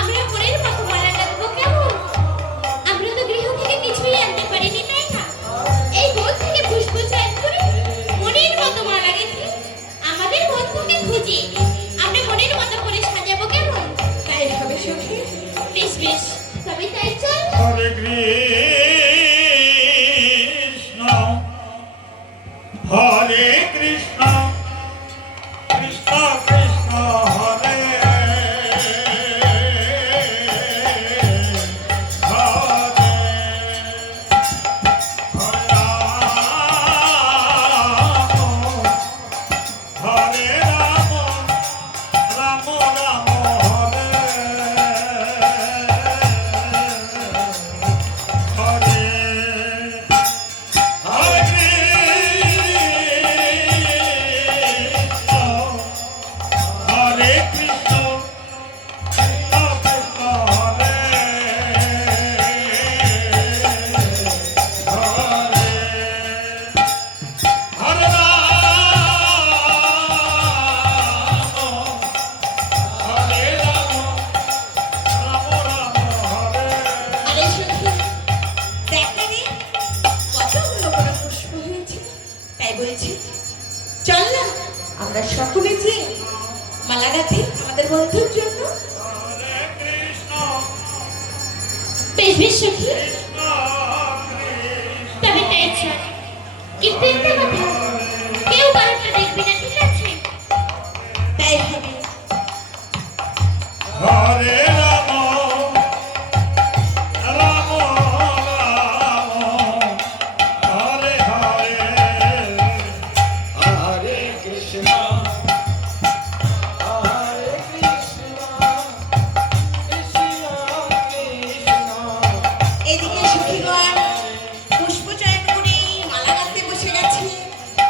আমরা মনের মতো মালা গাঁথবো কেমন? আমরা তো গৃহ থেকে কিছুই আনতে পারিনি, তাই না? এই বন থেকে পুষ্প চয়ন করে মনের মতো মালা গেঁথে আমাদের বন্ধুকে খুঁজে আমরা মনের মতো করে সাজাবো কেমন? তাই হবে সখী। বেশ বেশ, তবে তাই চল। হরে কৃষ্ণ হরে কৃষ্ণ কৃষ্ণ কৃষ্ণ হরে হরে হরে রাম রাম রাম হরে হরে হরে কৃষ্ণ কৃষ্ণ কৃষ্ণ হরে হরে হরে হরে রাম রাম হরে আরে সখী, দেখ না রে, কতগুলো করে পুষ্প হয়েছে। তাই বলছি, চল না আমরা সকলে যে মালা গাঁথি আমাদের বন্ধুর জন্য। হরে কৃষ্ণ বেশ বেশ সখী, কৃষ্ণ তবে তাই চল। কিন্তু একটা কথা, কেউ কারোটা দেখবি না, ঠিক আছে? তাই হবে। হরে রাম রাম রাম হরে হরে হরে কৃষ্ণ হরে কৃষ্ণ কৃষ্ণ কৃষ্ণ এদিকে সখীগণ পুষ্প চয়ন করে মালা গাঁথতে বসে গেছে।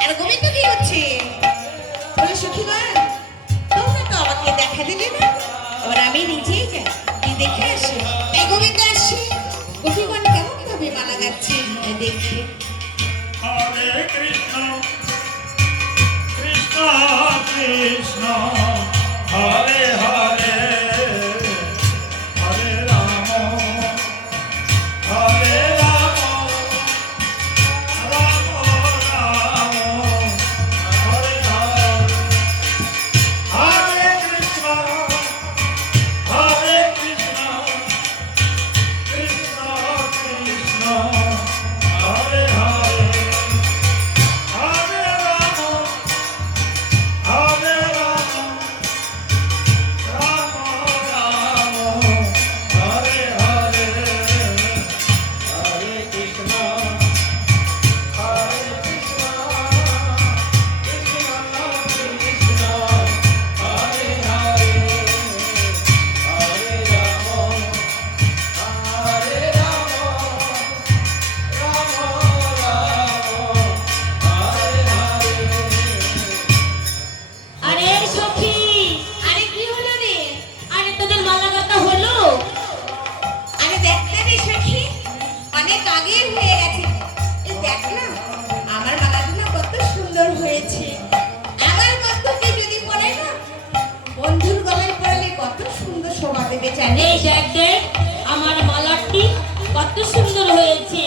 আর গোবিন্দ কি হচ্ছে? বলে সখীগণ, তোমরা তো আমাকে দেখা দিলে না, এবার আমি নিজেই যাই, গিয়ে দেখে আসি। তাই গোবিন্দ আসছে। সখীগণ কেমন ভাবে মালা গাঁথছে দেখতে। হরে কৃষ্ণ কৃষ্ণ কৃষ্ণ হরে হরে হরে রাম হরে রাম রাম রাম হরে হরে হরে কৃষ্ণ হরে কৃষ্ণ কৃষ্ণ কৃষ্ণ হরে হরে হরে রাম হরে রাম রাম রাম হরে হরে হরে কৃষ্ণ হরে কৃষ্ণ কৃষ্ণ কৃষ্ণ হরে হরে হরে রাম হরে রাম রাম রাম হরে হরে আরে সখী, আরে কি হলো রে? আরে তোদের মালা গাঁথা হলো? আরে দেখ না রে সখী, অনেক আগে হয়ে গেছে। এই দেখ না, আমার মালাগুলো কত সুন্দর হয়েছে। আমার বন্ধুকে যদি পরে না, বন্ধুর গলায় পরালে কত সুন্দর শোভা দেবে জানিস? এই দেখ দেখ, আমার মালাটি কত সুন্দর হয়েছে।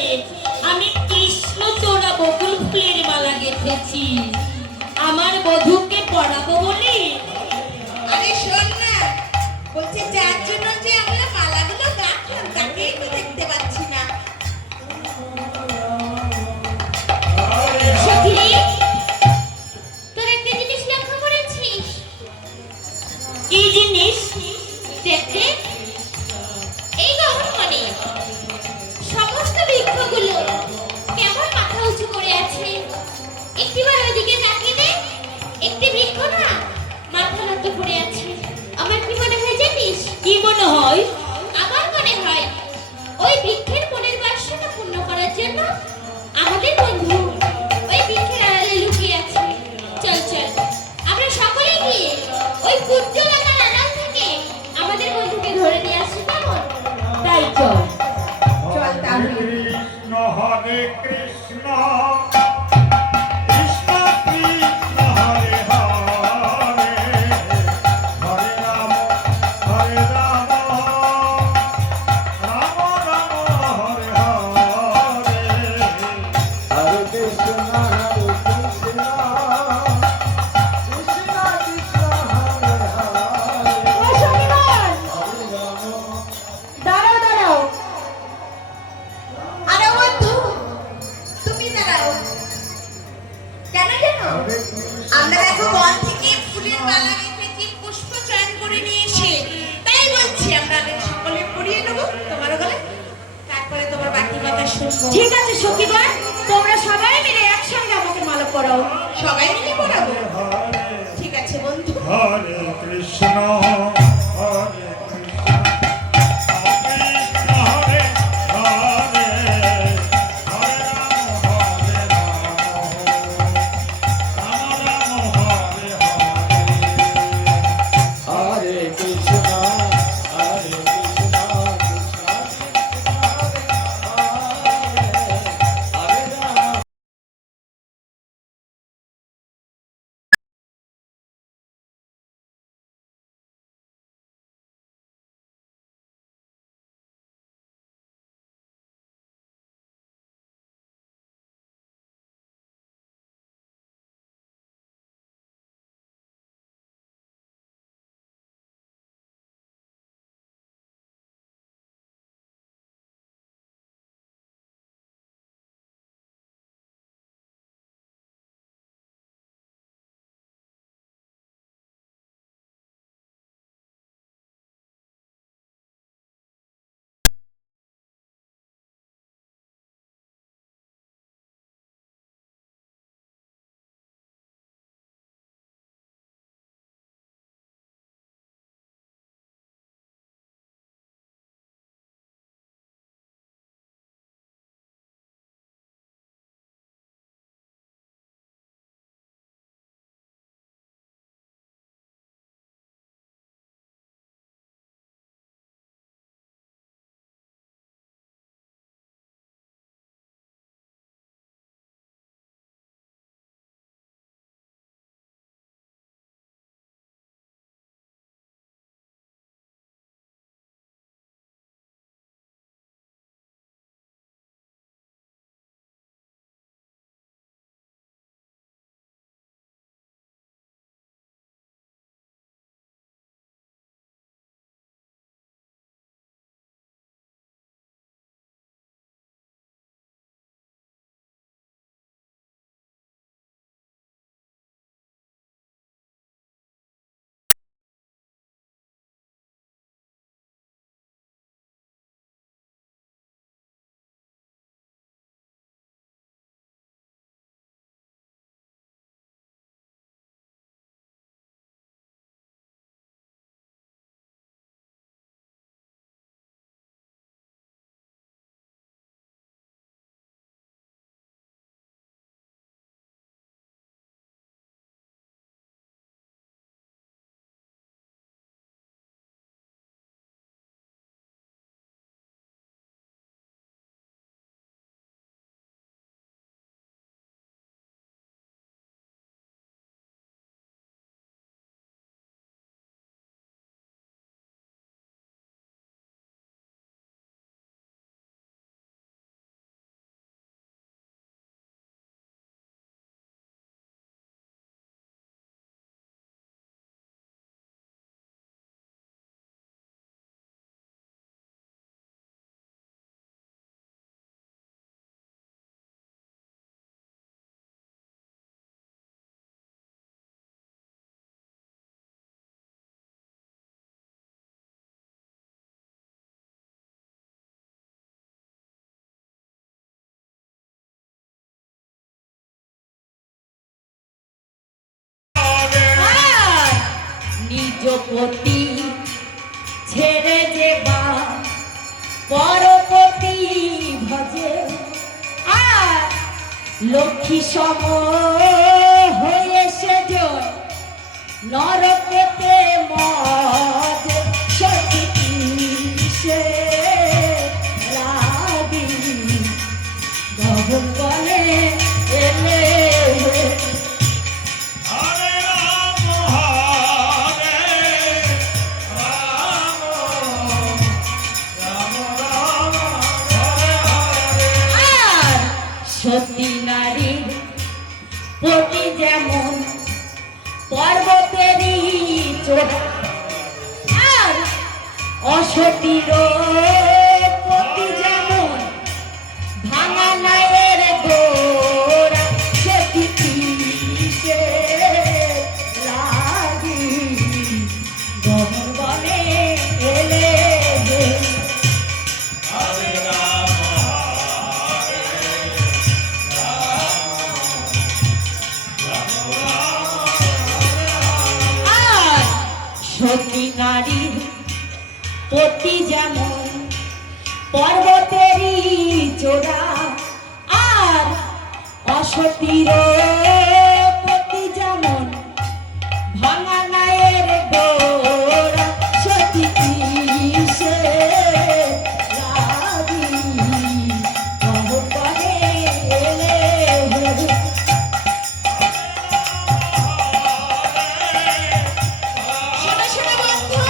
আমি কৃষ্ণচূড়া বকুল ফুলের মালা গেঁথেছি আমার বধূকে পরাবো বলে। আরে শোন না, বলছে যার জন্য যে আমরা মালাগুলো গাঁথলাম তাকেই তো দেখতে পাচ্ছি না। সখী, তোর একটা জিনিস লক্ষ্য করেছিস? কি জিনিস? দেখতে এই গহ্বরে সমস্ত বৃক্ষগুলো কেমন মাথা উঁচু করে আছে। একটিবার ওইদিকে তাকিয়ে দেখ, একটি বৃক্ষ না মাথা নত করে আছে। আমার মনে হয়? আমার মনে হয় ওই বৃক্ষের মনের বাসনা পূর্ণ করার জন্য আমাদের বন্ধু ওই বৃক্ষের আড়ালে লুকিয়ে আছে। চল চল আমরা সকলে গিয়ে ওই কুজ্জলতার আড়াল থেকে আমাদের বন্ধুকে ধরে নিয়ে আসি, কেমন? তাই চল। চল তাহলে। কৃষ্ণ হরে Krishna Krishna Krishna Hare Hare Hare Ram Ram Ram Hare Hare. Hare Krishna, Hare Krishna, Krishna Krishna, Hare Hare, ও শনিবার, Hare Rama, দাঁড়াও দাঁড়াও। আরে বন্ধু, তুমি দাঁড়াও। কেন জানো? Hare Krishna. আমরা দেখো বন থেকে ফুলের মালা গেঁথেছি, পুষ্প চয়ন করে নিয়ে এসে, তাই বলছি আমরা আগে সকলে পরিয়ে নেবো তোমার গলায়, তারপরে তোমার বাকি কথা শুনবো। ঠিক আছে সখীগণ, তোমরা সবাই মিলে একসঙ্গে আমাকে মালা পরাও। সবাই মিলে পড়াবো। ঠিক আছে বন্ধু। হরে কৃষ্ণ হরে Krishna Krishna Hare Hare Hare Ram Ram Ram Hare Hare. Hare Krishna, Hare Krishna, Krishna Krishna, Hare Hare, Hare Rama. আর নিজ পতি ছেড়ে যে বা পরপতি ভজে আর লক্ষ্মী সম হয়ে সেজন নরকেতে মজ সতী সে লাগি গগন বলে এলে হরে রাম হরে রাম রাম রাম হরে হরে আর সতী নারীর প্রতি যেমন পর্বতেরই চোরা আর অসতীর প্রতি যেমন ভাঙা নায়ের গোড়া সতী কিসে লাগি গগন বনে এলে হরে রাম হরে আর সতী নারীর প্রতি যেমন পর্বতেরই চোরা আর অসতীর প্রতি যেমন ভাঙা নায়ের গোড়া সতী কিসে লাগি গগন বনে এলে শোনো শোনো বন্ধু,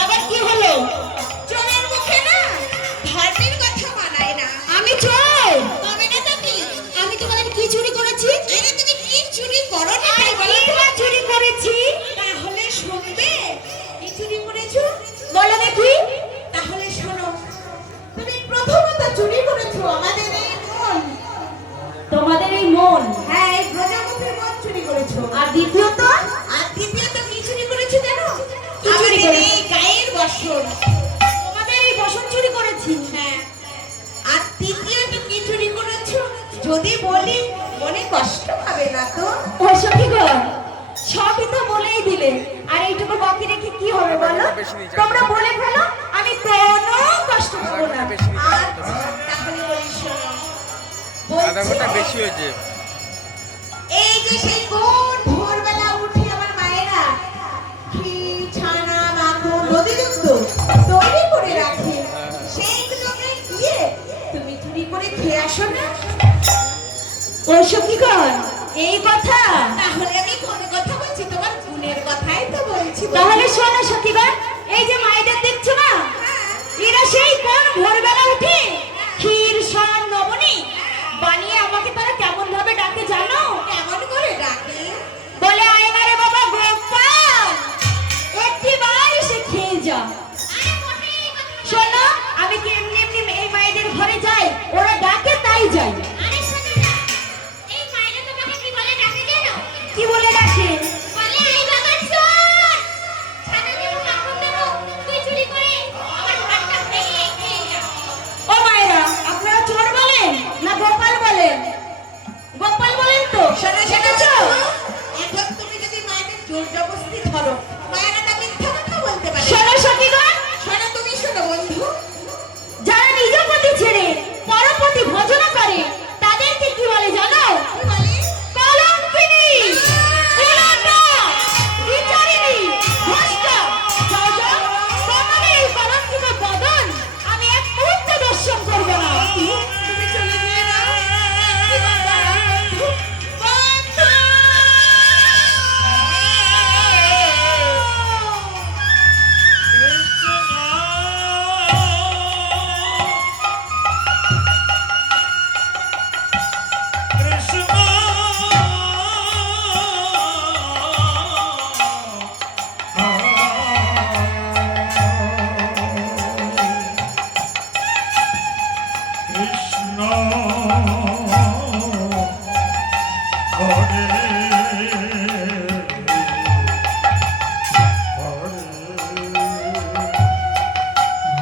আবার কি হলো? চোরের মুখে না ধর্মের কথা মানায় না। আমি চোর? তবে না তো কি? আমি তোমাদের কি চুরি করেছি? আরে তুমি কি চুরি করো না তাই আমি বলো তো? কি চুরি করেছি? তাহলে শুনবে কি চুরি করেছো? বলো দেখি। তাহলে শোনো, তুমি প্রথমত চুরি করেছো আমাদের এই মন। তোমাদের এই মন। হ্যাঁ, এই প্রজাপতির মন চুরি করেছো। আর দ্বিতীয়ত? আর দ্বিতীয়ত কি চুরি করেছো জানো? কি চুরি আমাদের করেছো? এই গায়ের বসন। তোমাদের এই বসন চুরি করেছি। হ্যাঁ। আর তৃতীয়ত কি চুরি করেছো? যদি বলি মনে কষ্ট হবে না তো? ও সখীগণ, সবই তো বলেই দিলে। আর এইটুকু বাকি রেখে কি হবে বলো? তোমরা বলে ফেলো, আমি কোনো কষ্ট পাবো না। আচ্ছা, তাহলে বলি শোনো। আধা ঘন্টা বলছি, বেশি হয়েছে। এই যে সেই কোন ভোরবেলা উঠে আমার মায়েরা ক্ষীর, ছানা, মাখন, নদীযুক্ত তৈরি করে রাখে, সেইগুলোকে গিয়ে তুমি চুরি করে খেয়ে আসো না? ও সখীগণ, এই কথা? তাহলে আমি কোন কথা বলছি? তোমার গুণের কথাই তো বলছি। তাহলে শোনো সখীগণ, এই যে মায়েদের দেখছো না, হ্যাঁ, এরা সেই কোন ভোরবেলা উঠে ক্ষীর সর নবনী বানিয়ে আমাকে তারা কেমন ভাবে ডাকে জানো? কেমন করে ডাকে? বলে আয় না রে বাবা গোপাল, একটি বার এসে খেয়ে যা। শোনো, আমি কি এমনি এমনি এই মায়েদের ঘরে যাই? ওরা ডাকে তাই যাই। আরে শোনো না, এই মায়েরা তোমাকে কি বলে ডাকে জানো? কি বলে ডাকে? বলে আই বাবা চোর, ছানা দেবো, মাখন দেবো, তুই চুরি করে আমার ভাতটা ভেঙে খেয়ে যা। ও মায়েরা, আপনারা চোর বলেন না গোপাল বলেন? গোপাল বলেন তো? শোনো, শোনো, দেখেছো? এখন তুমি যদি মায়েদের জোর জবরদস্তি ধরো, মায়েরা তা মিথ্যা কথা বলতে পারে। শোনো সখীগণ, শোনো, তুমি শোনো বন্ধু, যারা নিজ পতি ছেড়ে পরপতি ভজনা করে তাদেরকে কি বলে জানো? কি বলে? কলঙ্কিনী, কুলঙ্কা, বিচারিণী, ভ্রষ্ট। যাও, যাও, তোমাদের এই কলঙ্কিত বদন আমি এক মুহূর্তে দর্শন করব না। তুমি চলে গিয়ে না? কি ব্যাপার, বন্ধু? বন্ধু!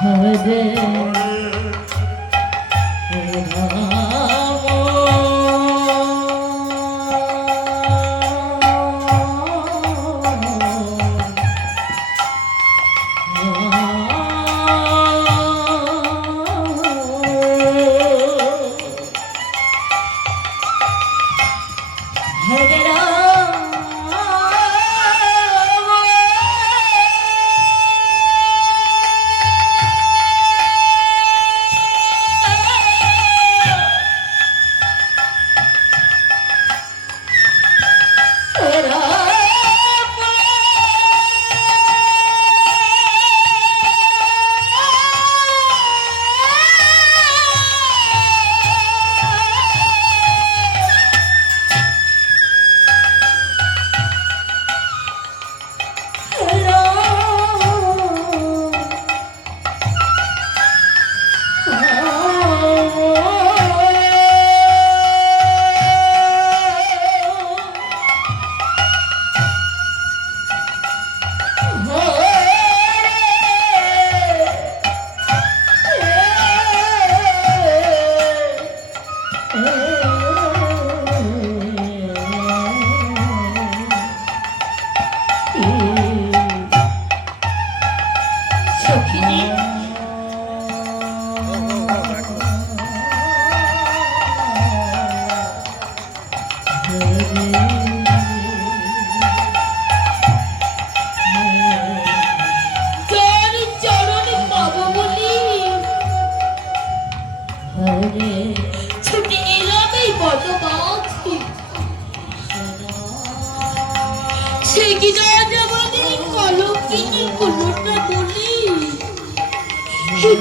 হরে রাম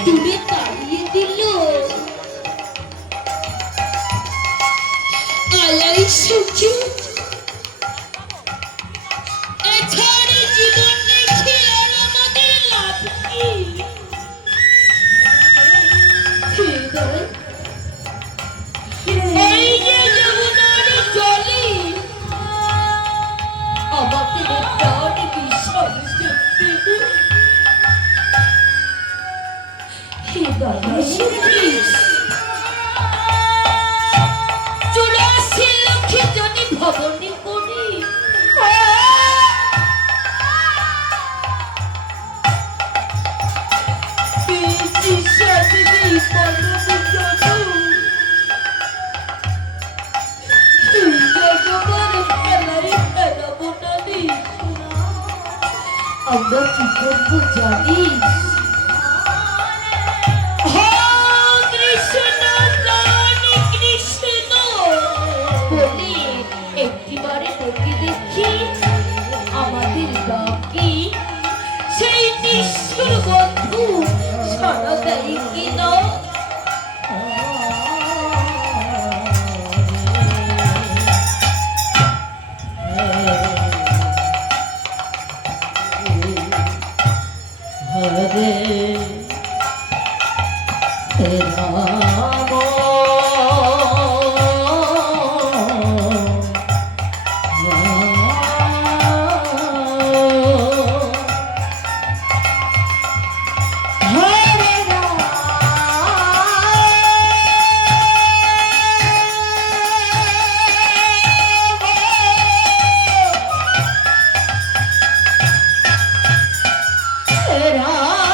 দূরে তাড়িয়ে দিল। আলাই সূর্য এছাড়া জীবন রেখে আর আমাদের লাভ কি? হৃদয়, এই যে যমুনার জলে আমাদের প্রাণ বিসর্জন দিল। হৃদয় চুরাশি লক্ষে যদি ভবনে করি পেয়েছি সাথে নেই পরম জনম। এই জগবার খেলায় খেলাবো না রে। আমরা কি করবো জানিস? একটিবারে তোকে দেখি আমাদের ডাকি সেই নিষ্ঠুর বন্ধু সারা দেয় কিনা? হরে রাম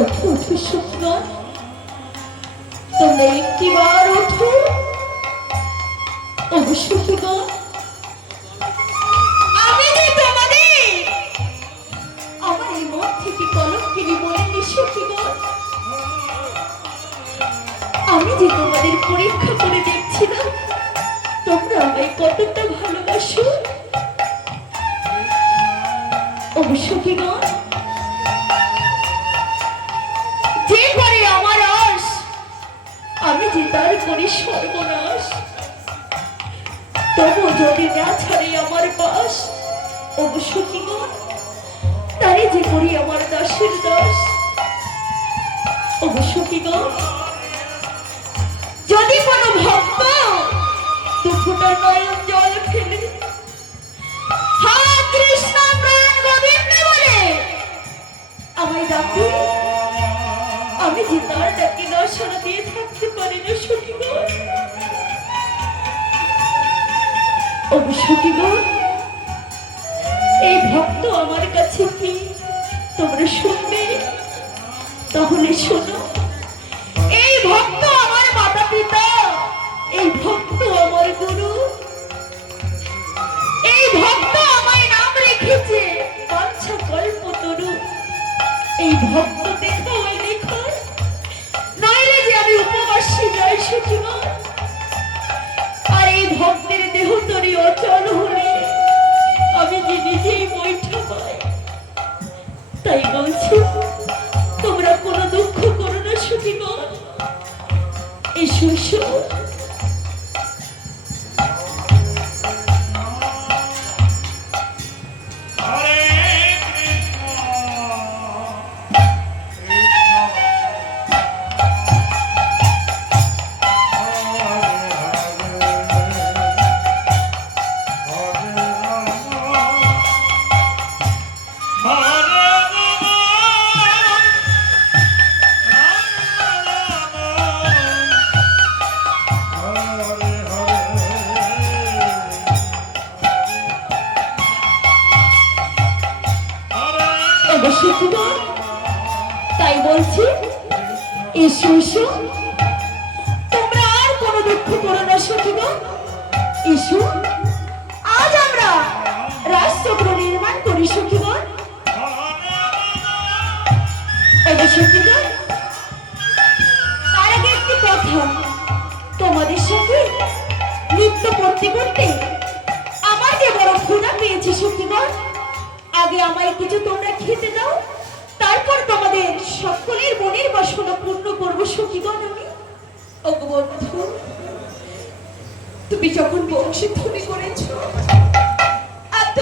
ওঠো ওঠো সুন্দর, তোমরা একটিবার ওঠো। অবশ্যই আমি যে তোমাদের আমার এই মন থেকে কলঙ্কিনী বলেনি সখীগণ। আমি যে তোমাদের পরীক্ষা করে দেখছিলাম তোমরা আমায় কতটা ভালোবাসো। অবশ্যই যে করে আমার আশ আমি যে তার করি সর্বনাশ। তবু যদি না ছাড়ে আমার পাশ অবশ্যই তারে যে করি আমার দাসের দাস। অবশ্যই যদি কোনো ভক্ত দুঃখটা নয়ন জল ফেলে হা কৃষ্ণ প্রাণ গোবিন্দ বলে আমায় ডাকে, আমি যে তার ডাকে না সাড়া দিয়ে থাকতে পারি না সখীগণ। অবশ্যই এই ভক্ত আমার কাছে কি তোমরা শুনবে? তাহলে শোনো, এই ভক্ত আমার মাতা পিতা, এই ভক্ত আমার গুরু, এই ভক্ত আমায় নাম রেখেছে বাঞ্ছা কল্পতরু। এই ভক্ত দেখা ওই লেখা নইলে যে আমি উপবাসে যাই সখীগণ। আর এই ভক্তের দেহ তরি অচল হলে আমি যে নিজেই বৈঠা পাই। তাই বলছি তোমরা কোনো দুঃখ করো না সখীগণ। এসো এসো। হরে বলছি এসো এসো, তোমরা আর কোনো দুঃখ করো না সখীগণ। এসো, আজ আমরা রাজচক্র নির্মাণ করি সখীগণ। ওগো সখীগণ, তার আগে একটি কথা, তোমাদের সাথে নৃত্য করতে করতে আমার যে বড় ক্ষুধা পেয়েছে সখীগণ, আগে আমায় কিছু তোমরা খেতে দাও, তারপর তোমাদের সকলের মনের বাসনা পূর্ণ করবো সখীগণ আমি। ওগো বন্ধু, তুমি যখন বংশী ধ্বনি করেছো